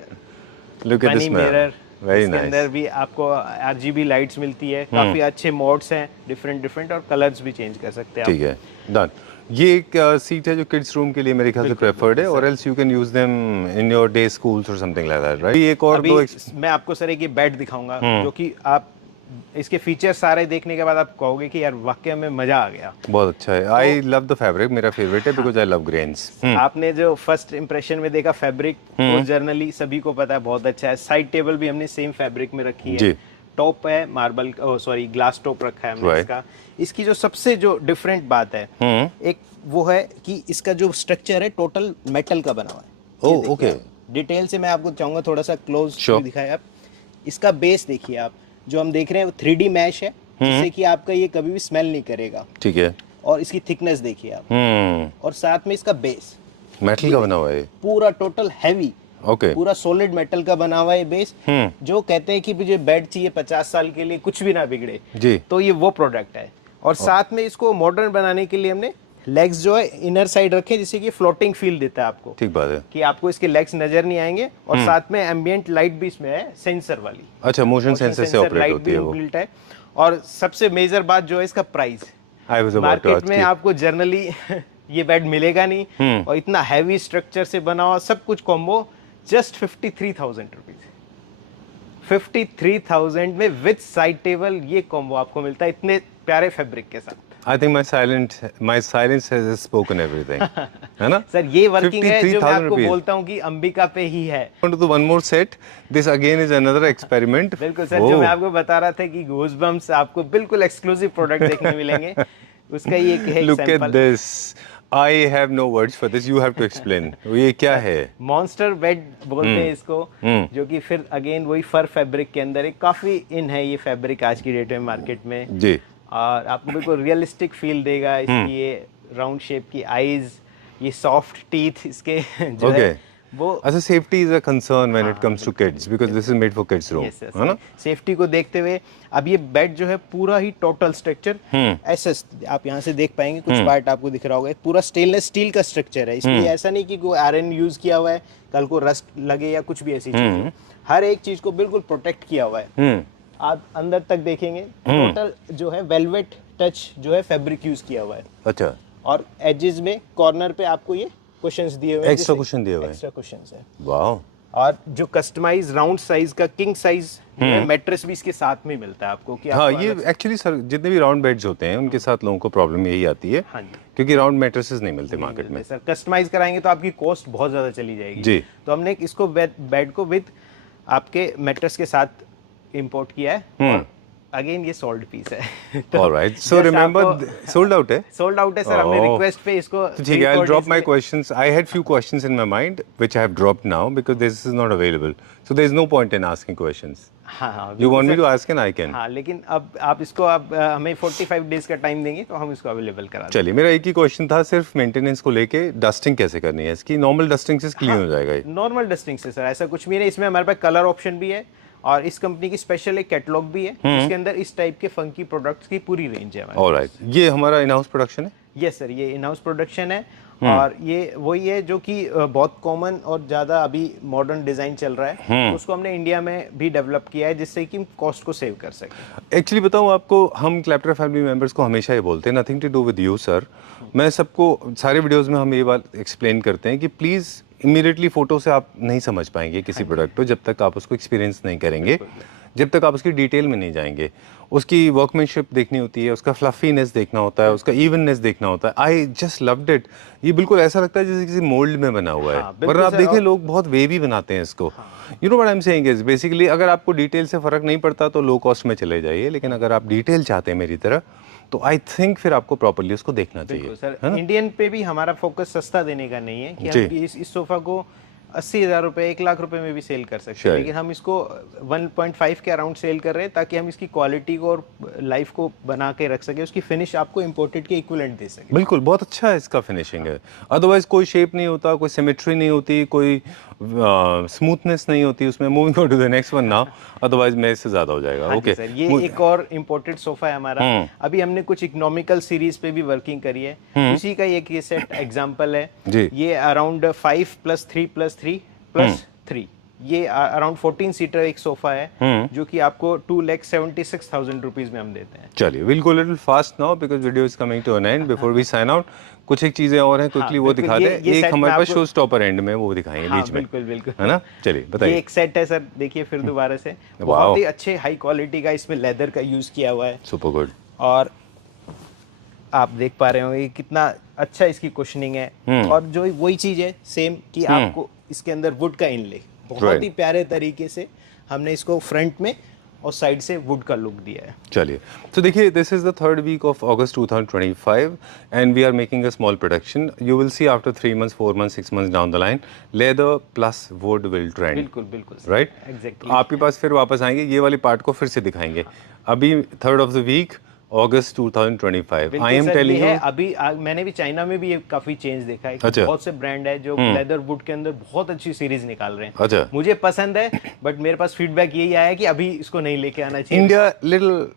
लुक एट बनी दिस मिरर, वेरी इसके अंदर नाइस। भी आपको RGB लाइट्स मिलती है, काफ़ी अच्छे मोड्स हैं, डिफरेंट और कलर्स भी चेंज कर सकते हैं आप। ठीक है डन। ये एक सीट है जो किड्स रूम के लिए मेरे ख्याल से प्रेफर्ड है, और else you can use them in your day schools और समथिंग लाइक दैट, राइट? एक और अभी दो मैं आपको सर एक ये बेड दिखाऊंगा जो कि आप इसके फीचर्स सारे देखने के बाद आप कहोगे कि यार वाकई में मजा आ गया। बहुत अच्छा है। आई लव द फैब्रिक, मेरा फेवरेट है बिकॉज आई लव ग्रेन्स। आपने जो फर्स्ट इंप्रेशन में देखा फैब्रिक वो जर्नली सभी को पता है बहुत अच्छा है। साइड टेबल भी हमने सेम फैब्रिक में रखी जी। है, टॉप है मार्बल, सॉरी ग्लास टॉप रखा है हमने Right. इसका। इसकी जो सबसे जो डिफरेंट बात है एक वो है कि इसका जो स्ट्रक्चर है टोटल मेटल का बना हुआ है। Oh okay. डिटेल से मैं आपको चाहूंगा थोड़ा सा क्लोज Sure. दिखाएं आप। इसका बेस देखिए आप, जो हम देख रहे हैं वो 3D मैश है जिससे कि आपका ये कभी भी स्मेल नहीं करेगा। ठीक है। और इसकी थिकनेस देखिए आप, और साथ में इसका बेस मेटल का बना हुआ है पूरा टोटल हैवी, ओके। पूरा सॉलिड मेटल का बना हुआ है बेस। जो कहते हैं कि मुझे बेड चाहिए 50 साल के लिए कुछ भी ना बिगड़े, जी। तो ये वो प्रोडक्ट है। और साथ में इसको मॉडर्न बनाने के लिए हमने लेग्स जो है इनर साइड रखे जिससे कि फ्लोटिंग फील देता है आपको, ठीक बात है कि आपको इसके लेग्स नजर नहीं आएंगे। और साथ में एम्बिएंट लाइट भी इसमें है सेंसर वाली, अच्छा मोशन सेंसर से ऑपरेट होती है वो। है। और सबसे मेजर बात जो है इसका price, I was about to market में आपको जनरली ये बेड मिलेगा नहीं, और इतना हैवी स्ट्रक्चर से बना हुआ सब कुछ कॉम्बो जस्ट 53,000 रुपीज। 53,000 में विद साइड टेबल ये कॉम्बो आपको मिलता है इतने प्यारे फैब्रिक के साथ। I think my silence has spoken everything, है ना? सर ये वर्किंग है जो मैं 53,000 आपको rupees. बोलता हूँ कि अंबिका पे ही है। Want to do one more set? This again is another experiment. बिल्कुल सर, जो मैं आपको बता रहा था कि गूज़बम्प्स आपको बिल्कुल एक्सक्लूसिव प्रोडक्ट देखने मिलेंगे, उसका ये एक है Look at sample. this. I have no words for this. You have to explain. ये क्या है? मॉन्स्टर बेड बोलते हैं इसको, जो कि फिर अगेन वही फर फैब्रिक के अंदर एक काफी इन है ये फैब्रिक आज की डेट में मार्केट में। जी। और आपको बिल्कुल रियलिस्टिक फील देगा। इसकी ये राउंड शेप की आईज, ये सॉफ्ट टीथ इसके जो Okay. है वो। अच्छा, safety is a concern when it comes to kids because this is made for kids room, Yes, yes, है ना? सेफ्टी को देखते हुए अब ये बेड जो है पूरा ही टोटल स्ट्रक्चर ऐसा आप यहाँ से देख पाएंगे, कुछ पार्ट आपको दिख रहा होगा, पूरा स्टेनलेस स्टील का स्ट्रक्चर है। इसमें ऐसा नहीं कि कोई आयरन यूज किया हुआ है कल को रस्ट लगे या कुछ भी ऐसी चीज हो। हर एक चीज को बिल्कुल प्रोटेक्ट किया हुआ है। आप अंदर तक देखेंगे टोटल जो है वेलवेट टच जो है फैब्रिक यूज किया हुआ है। अच्छा। और एजेस में कॉर्नर पे आपको ये कुशन्स दिए हुए हैं, Extra cushion दिए हुए हैं। एक्स्ट्रा कुशन्स है। वाओ। और जो कस्टमाइज राउंड साइज का किंग साइज मैट्रेस भी इसके साथ में मिलता है आपको कि हाँ, आपको ये अलग- एक्चुअली सर जितने भी राउंड बेड्स होते हैं उनके साथ लोगों को प्रॉब्लम यही आती है, हाँ जी। क्योंकि राउंड मैट्रेसेस नहीं मिलते मार्केट में। सर कस्टमाइज कराएंगे तो आपकी कॉस्ट बहुत ज्यादा चली जाएगी जी। तो हमने इसको बेड को विद आपके मैट्रेस के साथ इंपोर्ट किया है। और अगेन ये सोल्ड पीस है। Alright, so remember sold out है। सोल्ड आउट है सर, हमने Oh. रिक्वेस्ट पे इसको तो ठीक है, I'll drop my questions. I had few questions in my mind which I have dropped now because this is not available. So there is no point in asking questions. हाँ हाँ You want me to ask and I can. हाँ, लेकिन अब आप इसको आप हमें 45 days का टाइम देंगे तो हम इसको अवेलेबल करा देंगे। चलिए, मेरा एक ही क्वेश्चन था सिर्फ मेंटेनेंस को लेके, डस्टिंग कैसे करनी है इसकी? नॉर्मल डस्टिंग से क्लीन हो जाएगा ये? नॉर्मल डस्टिंग से सर ऐसा कुछ भी नहीं। इसमें हमारे पास कलर ऑप्शन भी है और इस कंपनी की स्पेशल एक कैटलॉग भी है जिसके अंदर इस टाइप के फंकी प्रोडक्ट्स की पूरी रेंज है हमारे। ऑलराइट, ये हमारा इन हाउस प्रोडक्शन है? यस सर, ये इन हाउस प्रोडक्शन है और ये वही है जो कि बहुत कॉमन और ज़्यादा अभी मॉडर्न डिज़ाइन चल रहा है, तो उसको हमने इंडिया में भी डेवलप किया है जिससे कि हम कॉस्ट को सेव कर सकें। एक्चुअली बताऊं आपको, हम क्लैप्टर फैमिली मेंबर्स को हमेशा ये बोलते हैं, nothing to do with you sir. मैं सबको सारे वीडियोस में हम ये बात एक्सप्लेन करते हैं कि प्लीज़ इमीडिएटली फोटो से आप नहीं समझ पाएंगे किसी प्रोडक्ट को जब तक आप उसको एक्सपीरियंस नहीं करेंगे, जब तक आप उसकी डिटेल में नहीं जाएंगे। उसकी वर्कमैनशिप देखनी होती है, उसका फ्लफीनेस देखना होता है, उसका इवननेस देखना होता है। I just loved it. ये बिल्कुल ऐसा लगता है जैसे किसी मोल्ड में बना हुआ है। वरना आप देखें लोग बहुत वेवी बनाते हैं इसको। You know what I am saying is basically अगर आपको डिटेल से फर्क नहीं पड़ता तो लो कॉस्ट में चले जाइए, लेकिन अगर आप डिटेल चाहते हैं मेरी तरह तो आई थिंक फिर आपको प्रॉपर्ली उसको देखना चाहिए। सर इंडियन पे भी हमारा फोकस सस्ता देने का नहीं है कि हम इस सोफा को 80,000 रुपए 1 लाख रुपए में भी सेल कर सकते हैं, Sure. लेकिन हम इसको 1.5 के अराउंड सेल कर रहे हैं ताकि हम इसकी क्वालिटी को और लाइफ को बना के रख सके, उसकी फिनिश आपको इम्पोर्टेड के इक्विवेलेंट दे सके। बिल्कुल, बहुत अच्छा है इसका फिनिशिंग है। अदरवाइज कोई शेप नहीं होता, कोई सिमेट्री नहीं होती, कोई स्मूथनेस नहीं होती उसमें। Moving on to the next one now, otherwise मेरे से ज़्यादा हो जाएगा। हाँ ओके जी सर, ये एक और इम्पोर्टेड सोफा है हमारा। अभी हमने कुछ इकोनॉमिकल सीरीज पे भी वर्किंग करी है, उसी का एक ये सेट एग्जांपल है जी। ये अराउंड 5+3+3+3 ये अराउंड 14 सीटर एक सोफा है जो कि आपको 2,76,000 रुपीज में हम देते हैं। चलिए, will go little fast now because video is coming to an end. Before we sign out, कुछ एक चीजें और हैं क्विकली वो बिल्कुल, दिखा ये दे। एक set हमारे मैं पास आपको- शो स्टॉपर एंड में वो दिखाएंगे हाँ, बीच में, बिल्कुल बिल्कुल है ना? चलिए ये बताइए। एक सेट है सर, देखिए फिर दोबारा से Wow. बहुत ही अच्छे हाई क्वालिटी का इसमें लेदर का यूज किया हुआ है, सुपर गुड। और आप देख पा रहे होंगे कितना अच्छा इसकी कुशनिंग है। और जो वही चीज है सेम कि आपको इसके अंदर वुड का इनले बहुत Right. ही प्यारे तरीके से हमने इसको फ्रंट में और साइड से वुड का लुक दिया है। चलिए, तो देखिए, this is the third week of August 2025 and we are making a small production. You will see after 3 months, 4 months, 6 months down the line, leather plus wood will trend. बिल्कुल बिल्कुल sir. Right, Exactly. आपके पास फिर वापस आएंगे, ये वाली part को फिर से दिखाएंगे। अभी थर्ड ऑफ द वीक अगस्त 2025। बिल्कुल आई एम सर, टेलिंग ये यू, है अभी मैंने भी चाइना में भी ये काफी चेंज देखा है कि अच्छा। बहुत से ब्रांड है जो लेदर वुड के अंदर बहुत अच्छी सीरीज निकाल रहे हैं। अच्छा। मुझे पसंद है, बट मेरे पास फीडबैक यही आया है कि अभी इसको नहीं लेके आना चाहिए। India little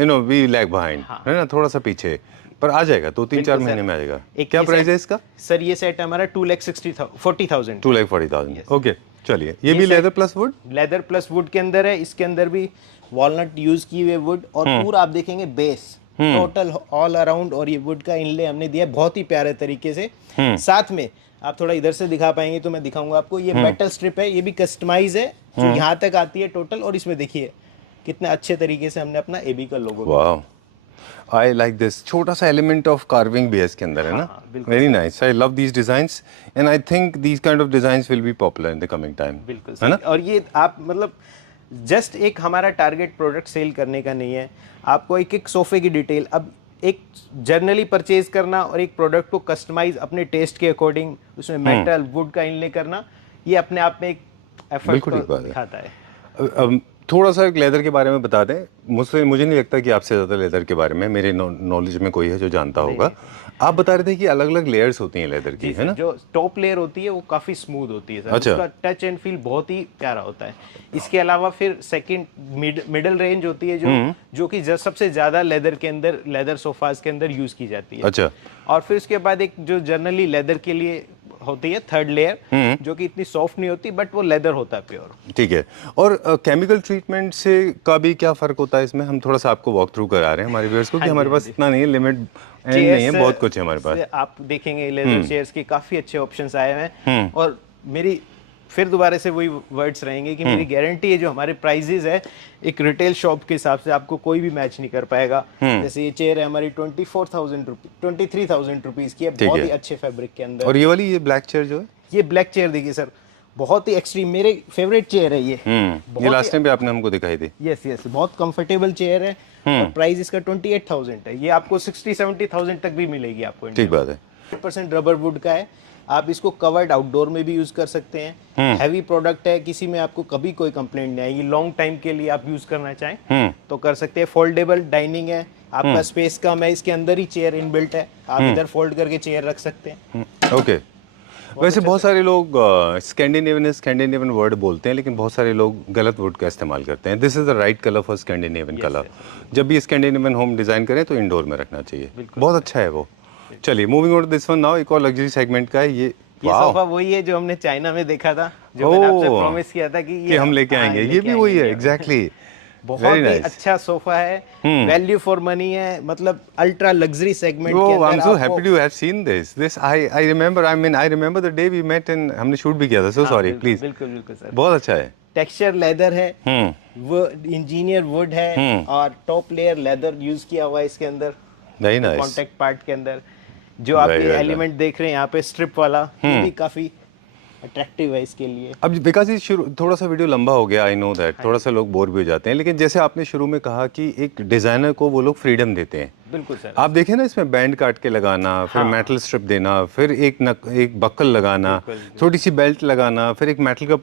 you know we lag behind, है ना, थोड़ा सा पीछे, पर आ जाएगा 2-3-4 बिल्कुल महीने सर। में आ जाएगा। एक क्या ये प्राइस सेट- है इसका? सर ये सेट हमारा 2,40,000 2,40,000। ओके, चलिए, ये भी set- leather plus would. Leather plus would के अंदर है। इसके अंदर भी वॉलनट यूज की हुई वुड और पूरा आप देखेंगे बेस टोटल ऑल अराउंड, और ये वुड का इनले हमने दिया बहुत ही प्यारे तरीके से। साथ में आप थोड़ा इधर से दिखा पाएंगे तो मैं दिखाऊंगा आपको, ये मेटल स्ट्रिप है, ये भी कस्टमाइज है जो यहाँ तक आती है टोटल, और इसमें देखिए कितने अच्छे तरीके से हमने अपना एबी का logo. Wow, I like this. छोटा सा एलिमेंट ऑफ कार्विंग भी है इसके अंदर, है ना? बिल्कुल very nice, I love these designs and I think these kind of designs will be popular in the coming time. बिल्कुल है ना? सही। और ये आप मतलब जस्ट एक हमारा टारगेट प्रोडक्ट सेल करने का नहीं है, आपको एक एक सोफे की डिटेल, अब एक जर्नली परचेज करना और एक प्रोडक्ट को कस्टमाइज अपने टेस्ट के अकॉर्डिंग उसमें मेटल वुड का इनले करना, ये अपने आप में एक एफर्ट बिल्कुल ठीक को बात है। दिखाता है। अब थोड़ा सा मुझे के बारे में बता दें। मुझे नहीं लगता कि आपसे ज़्यादा लेदर के बारे में मेरे नॉलेज में कोई है जो जानता होगा। आप बता रहे थे कि अलग अलग लेयर्स होती हैं लेदर की, है ना? जो टॉप लेयर होती है वो काफी स्मूथ होती है सर, अच्छा। उसका टच एंड फील बहुत ही प्यारा होता है। इसके अलावा फिर सेकंड मिडल रेंज होती है जो कि सबसे ज्यादा लेदर के अंदर, लेदर सोफाज के अंदर यूज की जाती है। अच्छा। और फिर उसके बाद एक जो जनरली लेदर के लिए होती है थर्ड लेयर, जो कि इतनी सॉफ्ट नहीं होती बट वो लेदर होता है प्योर। ठीक है। और केमिकल ट्रीटमेंट से का भी क्या फ़र्क होता है इसमें? हम थोड़ा सा आपको वॉक थ्रू करा रहे हैं हमारे व्यूअर्स को कि हमारे पास इतना नहीं है, लिमिट एंड नहीं है, बहुत कुछ है हमारे पास। आप देखेंगे लेदर चेयर्स के काफी अच्छे ऑप्शंस आए हुए हैं, और मेरी फिर दोबारा से वही वर्ड्स रहेंगे कि मेरी गारंटी है जो हमारे प्राइजेस है एक रिटेल शॉप के हिसाब से आपको कोई भी मैच नहीं कर पाएगा। जैसे ये चेयर है हमारी 23,000 रुपीज की है, बहुत ही अच्छे फैब्रिक के अंदर। और ये वाली ये ब्लैक चेयर जो है, ये ब्लैक चेयर देखिए सर, बहुत ही एक्सट्रीम, मेरे फेवरेट चेयर है ये। ये लास्ट टाइम भी आपने हमको दिखाई थी। यस यस, बहुत कंफर्टेबल चेयर है, और प्राइस इसका 28,000 है। ये आपको 60-70,000 तक भी मिलेगी आपको। ठीक बात है। 100% रबर वुड का है, आप इसको कवर्ड आउटडोर में भी यूज कर सकते हैं। हैवी प्रोडक्ट है, किसी में आपको कभी कोई कंप्लेंट नहीं आएगी। लॉन्ग टाइम के लिए आप यूज करना चाहें तो कर सकते हैं। फोल्डेबल डाइनिंग है, आपका स्पेस कम है, इसके अंदर ही चेयर इनबिल्ट है, आप इधर फोल्ड करके चेयर रख सकते हैं। ओके। वैसे बहुत सारे लोग स्कैंडिनेवियन वर्ड बोलते हैं, लेकिन बहुत सारे लोग गलत वर्ड का इस्तेमाल करते हैं। This is the right colour for Scandinavian colour. जब भी स्कैंडिनेवियन होम डिजाइन करें तो इंडोर में रखना चाहिए। बहुत अच्छा है वो। चलिए, moving on to this one now. एक और लग्जरी सेगमेंट का है ये सोफा वही है जो हमने चाइना में देखा था, जो मैंने आपसे प्रॉमिस किया था कि हम लेके आएंगे। ये भी वही है, एग्जैक्टली। बहुत ही अच्छा सोफा है, वैल्यू फॉर मनी है, मतलब अल्ट्रा लग्जरी सेगमेंट के अंदर। I am so happy to have seen this I remember the day we met and हमने शूट भी किया था। So sorry, please. बिल्कुल बिल्कुल सर, बहुत अच्छा है। टेक्सचर लेदर है, वो इंजीनियर वुड है, और टॉप लेयर लेदर यूज किया हुआ है इसके अंदर। Very nice. कॉन्टेक्ट पार्ट के अंदर जो आप ये एलिमेंट देख रहे हैं यहाँ पे स्ट्रिप वाला, ये भी काफी अट्रैक्टिव है इसके लिए। अब विकास जी, शुरू थोड़ा सा वीडियो लंबा हो गया, आई नो दैट, थोड़ा सा लोग बोर भी हो जाते हैं, लेकिन जैसे आपने शुरू में कहा कि एक डिज़ाइनर को वो लोग फ्रीडम देते हैं। बिल्कुल सर। आप देखें ना, इसमें बैंड काट के लगाना, फिर मेटल स्ट्रिप देना, फिर एक बक्कल लगाना, छोटी सी बेल्ट लगाना, फिर एक मेटल का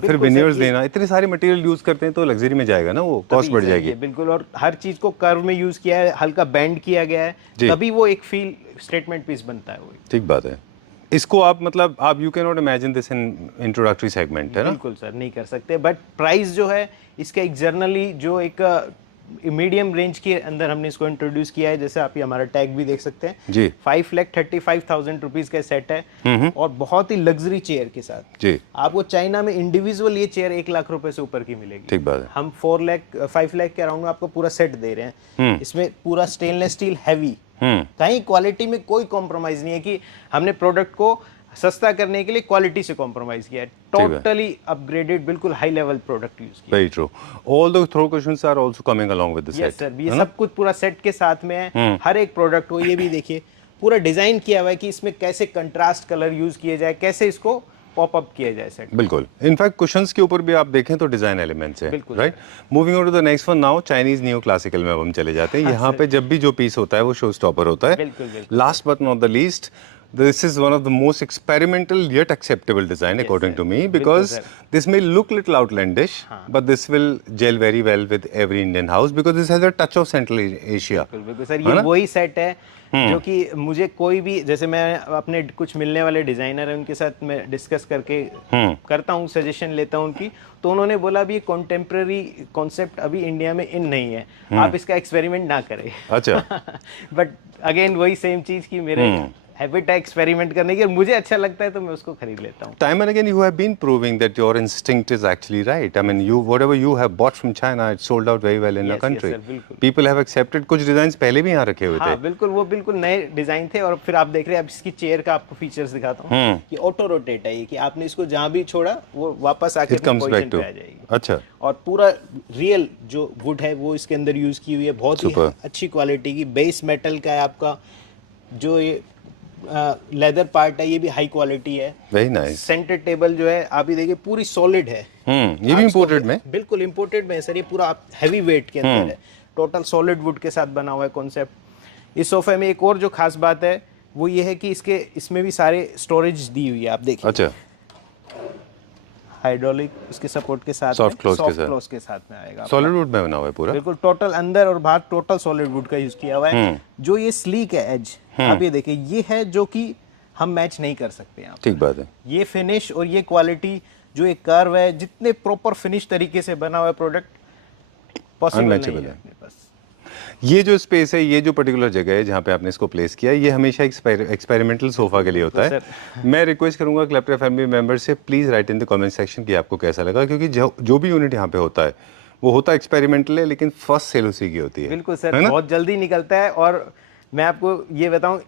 फिर विनियर्स देना, इतने सारे मटेरियल यूज करते हैं तो लग्जरी में जाएगा ना, वो कॉस्ट बढ़ जाएगी। बिल्कुल, और हर चीज को कर्व में यूज किया है, हल्का बैंड किया गया है, तभी वो एक फील स्टेटमेंट पीस बनता है। वो ठीक बात है। इसको आप मतलब आप you can not imagine this in introductory segment, है ना? बिल्कुल सर, नहीं कर सकते, बट प्राइस जो है इसका एक जर्नली जो एक मीडियम रेंज के अंदर हमने इसको इंट्रोड्यूस किया है। जैसे आप ये हमारा टैग भी देख सकते हैं जी, 5,35,000 रुपीज का सेट है, और बहुत ही लग्जरी चेयर के साथ जी। आपको चाइना में इंडिविजुअल ये चेयर 1 लाख रुपए से ऊपर की मिलेगी। ठीक बात है। हम 5 लाख के अराउंड आपको पूरा सेट दे रहे हैं। इसमें पूरा स्टेनलेस स्टील हैवी, कहीं क्वालिटी में कोई कॉम्प्रोमाइज नहीं है कि हमने प्रोडक्ट को सस्ता करने के लिए क्वालिटी से कॉम्प्रोमाइज किया है। टोटली अपग्रेडेड, बिल्कुल हाई लेवल प्रोडक्ट यूज किया। Very true. All the throw cushions are also coming along with the set. Yes sir, ये सब कुछ पूरा सेट के साथ में है। हर एक प्रोडक्ट को, ये भी देखिए पूरा डिजाइन किया हुआ है कि इसमें कैसे कंट्रास्ट कलर यूज किए जाए, कैसे इसको पॉप अप किया जाए सेट। बिल्कुल, इनफैक्ट कुशंस के ऊपर भी आप देखें तो डिजाइन एलिमेंट्स है, right? Moving on to the next one now, Chinese neo classical में अब हम चले जाते हैं। यहाँ पे जब भी जो पीस होता है वो शो स्टॉपर होता है। Last but not the least, this is one of the most experimental yet acceptable design, according to me, because this may look little outlandish, but this will gel very well with every Indian house because this has a touch of Central Asia. बिल्कुल sir, ये वही set है जो कि मुझे कोई भी, जैसे मैं अपने कुछ मिलने वाले डिजाइनर हैं उनके साथ मैं डिस्कस करके करता हूँ, सजेशन लेता हूँ उनकी, तो उन्होंने बोला अभी कॉन्टेम्प्रेरी कॉन्सेप्ट अभी इंडिया में इन नहीं है, आप इसका एक्सपेरिमेंट ना करें। अच्छा। बट अगेन वही सेम चीज की मेरे हैबिट है एक्सपेरिमेंट करने की, मुझे अच्छा लगता है तो मैं उसको खरीद लेता हूँ। Time and again you have been proving that your instinct is actually right. I mean, whatever you have bought from China, it sold out very well in the country. Yes, sir, people have accepted. कुछ design पहले भी यहाँ रखे हुए थे। बिल्कुल, वो बिल्कुल नए डिजाइन थे। और फिर आप देख रहे हैं, अब इसकी चेयर का आपको फीचर्स दिखाता हूँ कि ऑटो रोटेट है ये, कि आपने इसको जहाँ भी छोड़ा वो वापस आके पोजीशन पे आ जाएगी। अच्छा। और पूरा रियल जो वुड है वो इसके अंदर यूज की हुई है, बहुत ही अच्छी क्वालिटी की। बेस मेटल का है आपका, जो ये लेदर पार्ट है ये भी हाई क्वालिटी है। Very nice. सेंटर टेबल जो है आप ही देखिए पूरी सॉलिड है। ये भी इंपोर्टेड में? बिल्कुल इंपोर्टेड में है सर, ये पूरा हैवी वेट के अंदर है, टोटल सॉलिड वुड के साथ बना हुआ है कॉन्सेप्ट। इस सोफे में एक और जो खास बात है वो ये है कि इसमें भी सारे स्टोरेज दी हुई है, आप देखिए। अच्छा। हाइड्रोलिक उसके सपोर्ट के साथ, सॉफ्ट क्लोज के साथ में आएगा। सॉलिड वुड में बना हुआ है पूरा? बिल्कुल, टोटल अंदर और बाहर टोटल सॉलिड वुड का यूज किया हुआ है। जो ये स्लीक है एज, आप ये देखिए, ये है जो कि हम मैच नहीं कर सकते यहाँ। ठीक बात है। ये फिनिश और ये क्वालिटी, जो एक कर्व है, जितने प्रॉपर फिनिश तरीके से बना हुआ है प्रोडक्ट, पॉसिबल नहीं है अपने पास। ये जो स्पेस है, ये जो पर्टिकुलर जगह है जहाँ पे आपने इसको प्लेस किया, ये हमेशा एक्सपेरिमेंटल सोफा के लिए होता है। मैं रिक्वेस्ट करूंगा क्लैप्टर फैमिली मेंबर से, please right in the comment section कि आपको कैसा लगा, क्योंकि जो भी यूनिट यहाँ पे होता है वो होता एक्सपेरिमेंटल है, लेकिन फर्स्ट सेल उसी की होती है। बिल्कुल सर, बहुत जल्दी निकलता है। और मैं आपको ये बताऊं,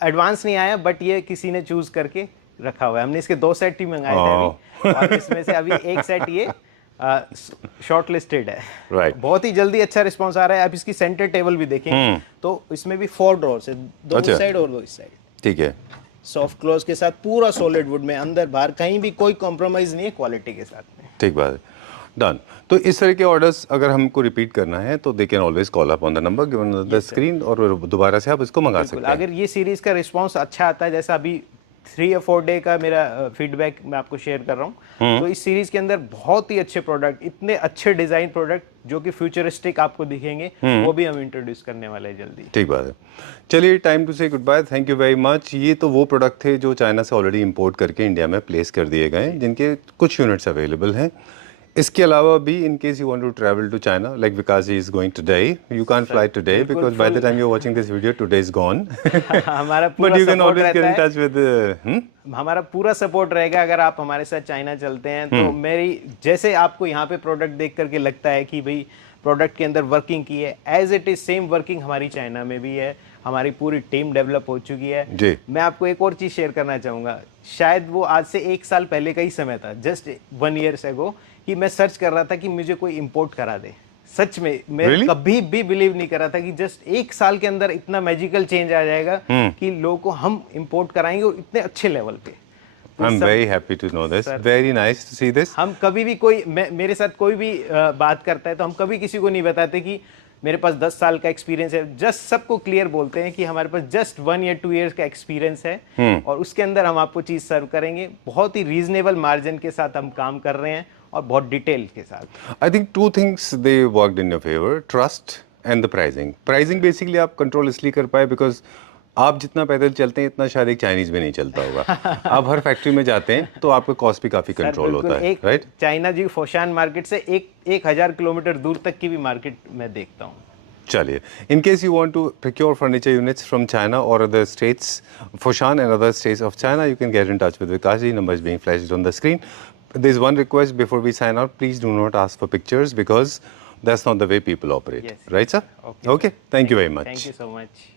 एडवांस नहीं आया, बट ये किसी ने चूज करके रखा हुआ है। हमने इसके 2 सेट ही मंगाए थे अभी, और इसमें से अभी एक सेट ये शॉर्ट लिस्टेड है। राइट। बहुत ही जल्दी अच्छा रिस्पांस आ रहा है। आप इसकी सेंटर टेबल भी देखें तो इसमें भी 4 ड्रॉर्स है, 2 साइड और 2 साइड। ठीक है। सॉफ्ट क्लोज के साथ, पूरा सॉलिड वुड में, अंदर बाहर कहीं भी कोई कॉम्प्रोमाइज नहीं है क्वालिटी के साथ में। ठीक बात है, डन। तो इस तरह के ऑर्डर्स अगर हमको रिपीट करना है तो they can always call up on the number given on the screen, और दोबारा से आप इसको मंगा सकते हैं। अगर ये सीरीज का रिस्पांस अच्छा आता है, जैसा अभी 3 या 4 डे का मेरा फीडबैक मैं आपको शेयर कर रहा हूँ, तो इस सीरीज के अंदर बहुत ही अच्छे प्रोडक्ट, इतने अच्छे डिजाइन प्रोडक्ट जो कि फ्यूचरिस्टिक आपको दिखेंगे, वो भी हम इंट्रोड्यूस करने वाले हैं जल्दी। ठीक बात है। चलिए, time to say goodbye, thank you very much. ये तो वो प्रोडक्ट थे जो चाइना से ऑलरेडी इंपोर्ट करके इंडिया में प्लेस कर दिए गए, जिनके कुछ यूनिट्स अवेलेबल हैं। इसके अलावा भी, in case you want to travel to China, like Vikas is going today, you can't fly today because by the time you are watching this video today is gone, हमारा but you can always get in touch with हमारा पूरा support रहेगा अगर आप हमारे साथ China चलते हैं। तो मेरी, जैसे आपको यहाँ पे प्रोडक्ट देख करके लगता है कि भाई प्रोडक्ट के अंदर वर्किंग की है, as it is same working हमारी चाइना में भी है। हमारी पूरी टीम डेवलप हो चुकी है जी। मैं आपको एक और चीज शेयर करना चाहूंगा, शायद वो आज से 1 साल पहले का ही समय था, जस्ट 1 ईयर अगो, कि मैं सर्च कर रहा था कि मुझे कोई इंपोर्ट करा दे। सच में मैं कभी भी बिलीव नहीं कर रहा था कि जस्ट 1 साल के अंदर इतना मैजिकल चेंज आ जाएगा कि लोगों को हम इंपोर्ट कराएंगे, और इतने अच्छे लेवल पे। I am very happy to know this, very nice to see this. हम कभी भी मेरे साथ कोई भी बात करता है तो हम कभी किसी को नहीं बताते कि मेरे पास 10 साल का एक्सपीरियंस है। जस्ट सबको क्लियर बोलते हैं कि हमारे पास जस्ट 1 या 2 ईयर्स का एक्सपीरियंस है और उसके अंदर हम आपको चीज़ सर्व करेंगे। बहुत ही रीजनेबल मार्जिन के साथ हम काम कर रहे हैं और बहुत डिटेल के साथ। I think 2 things they worked in your favour, trust and the pricing. Pricing basically आप कंट्रोल इसलिए कर पाए बिकॉज आप जितना पैदल चलते हैं इतना शायद एक चाइनीज में नहीं चलता होगा। आप हर फैक्ट्री में जाते हैं तो आपका कॉस्ट भी काफी कंट्रोल होता है, राइट? चाइना जी फोशान मार्केट से 1000 किलोमीटर दूर तक की भी मार्केट मैं देखता हूँ। चलिए, in case you want to procure furniture units from China or other states, Foshan and other states of China, you can get in touch with Vikas ji. Number is being flashed on the screen. There's one request before we sign out. Please do not ask for pictures because that's not the way people operate. Yes. Right, sir? Okay. Thank you very much. Thank you so much.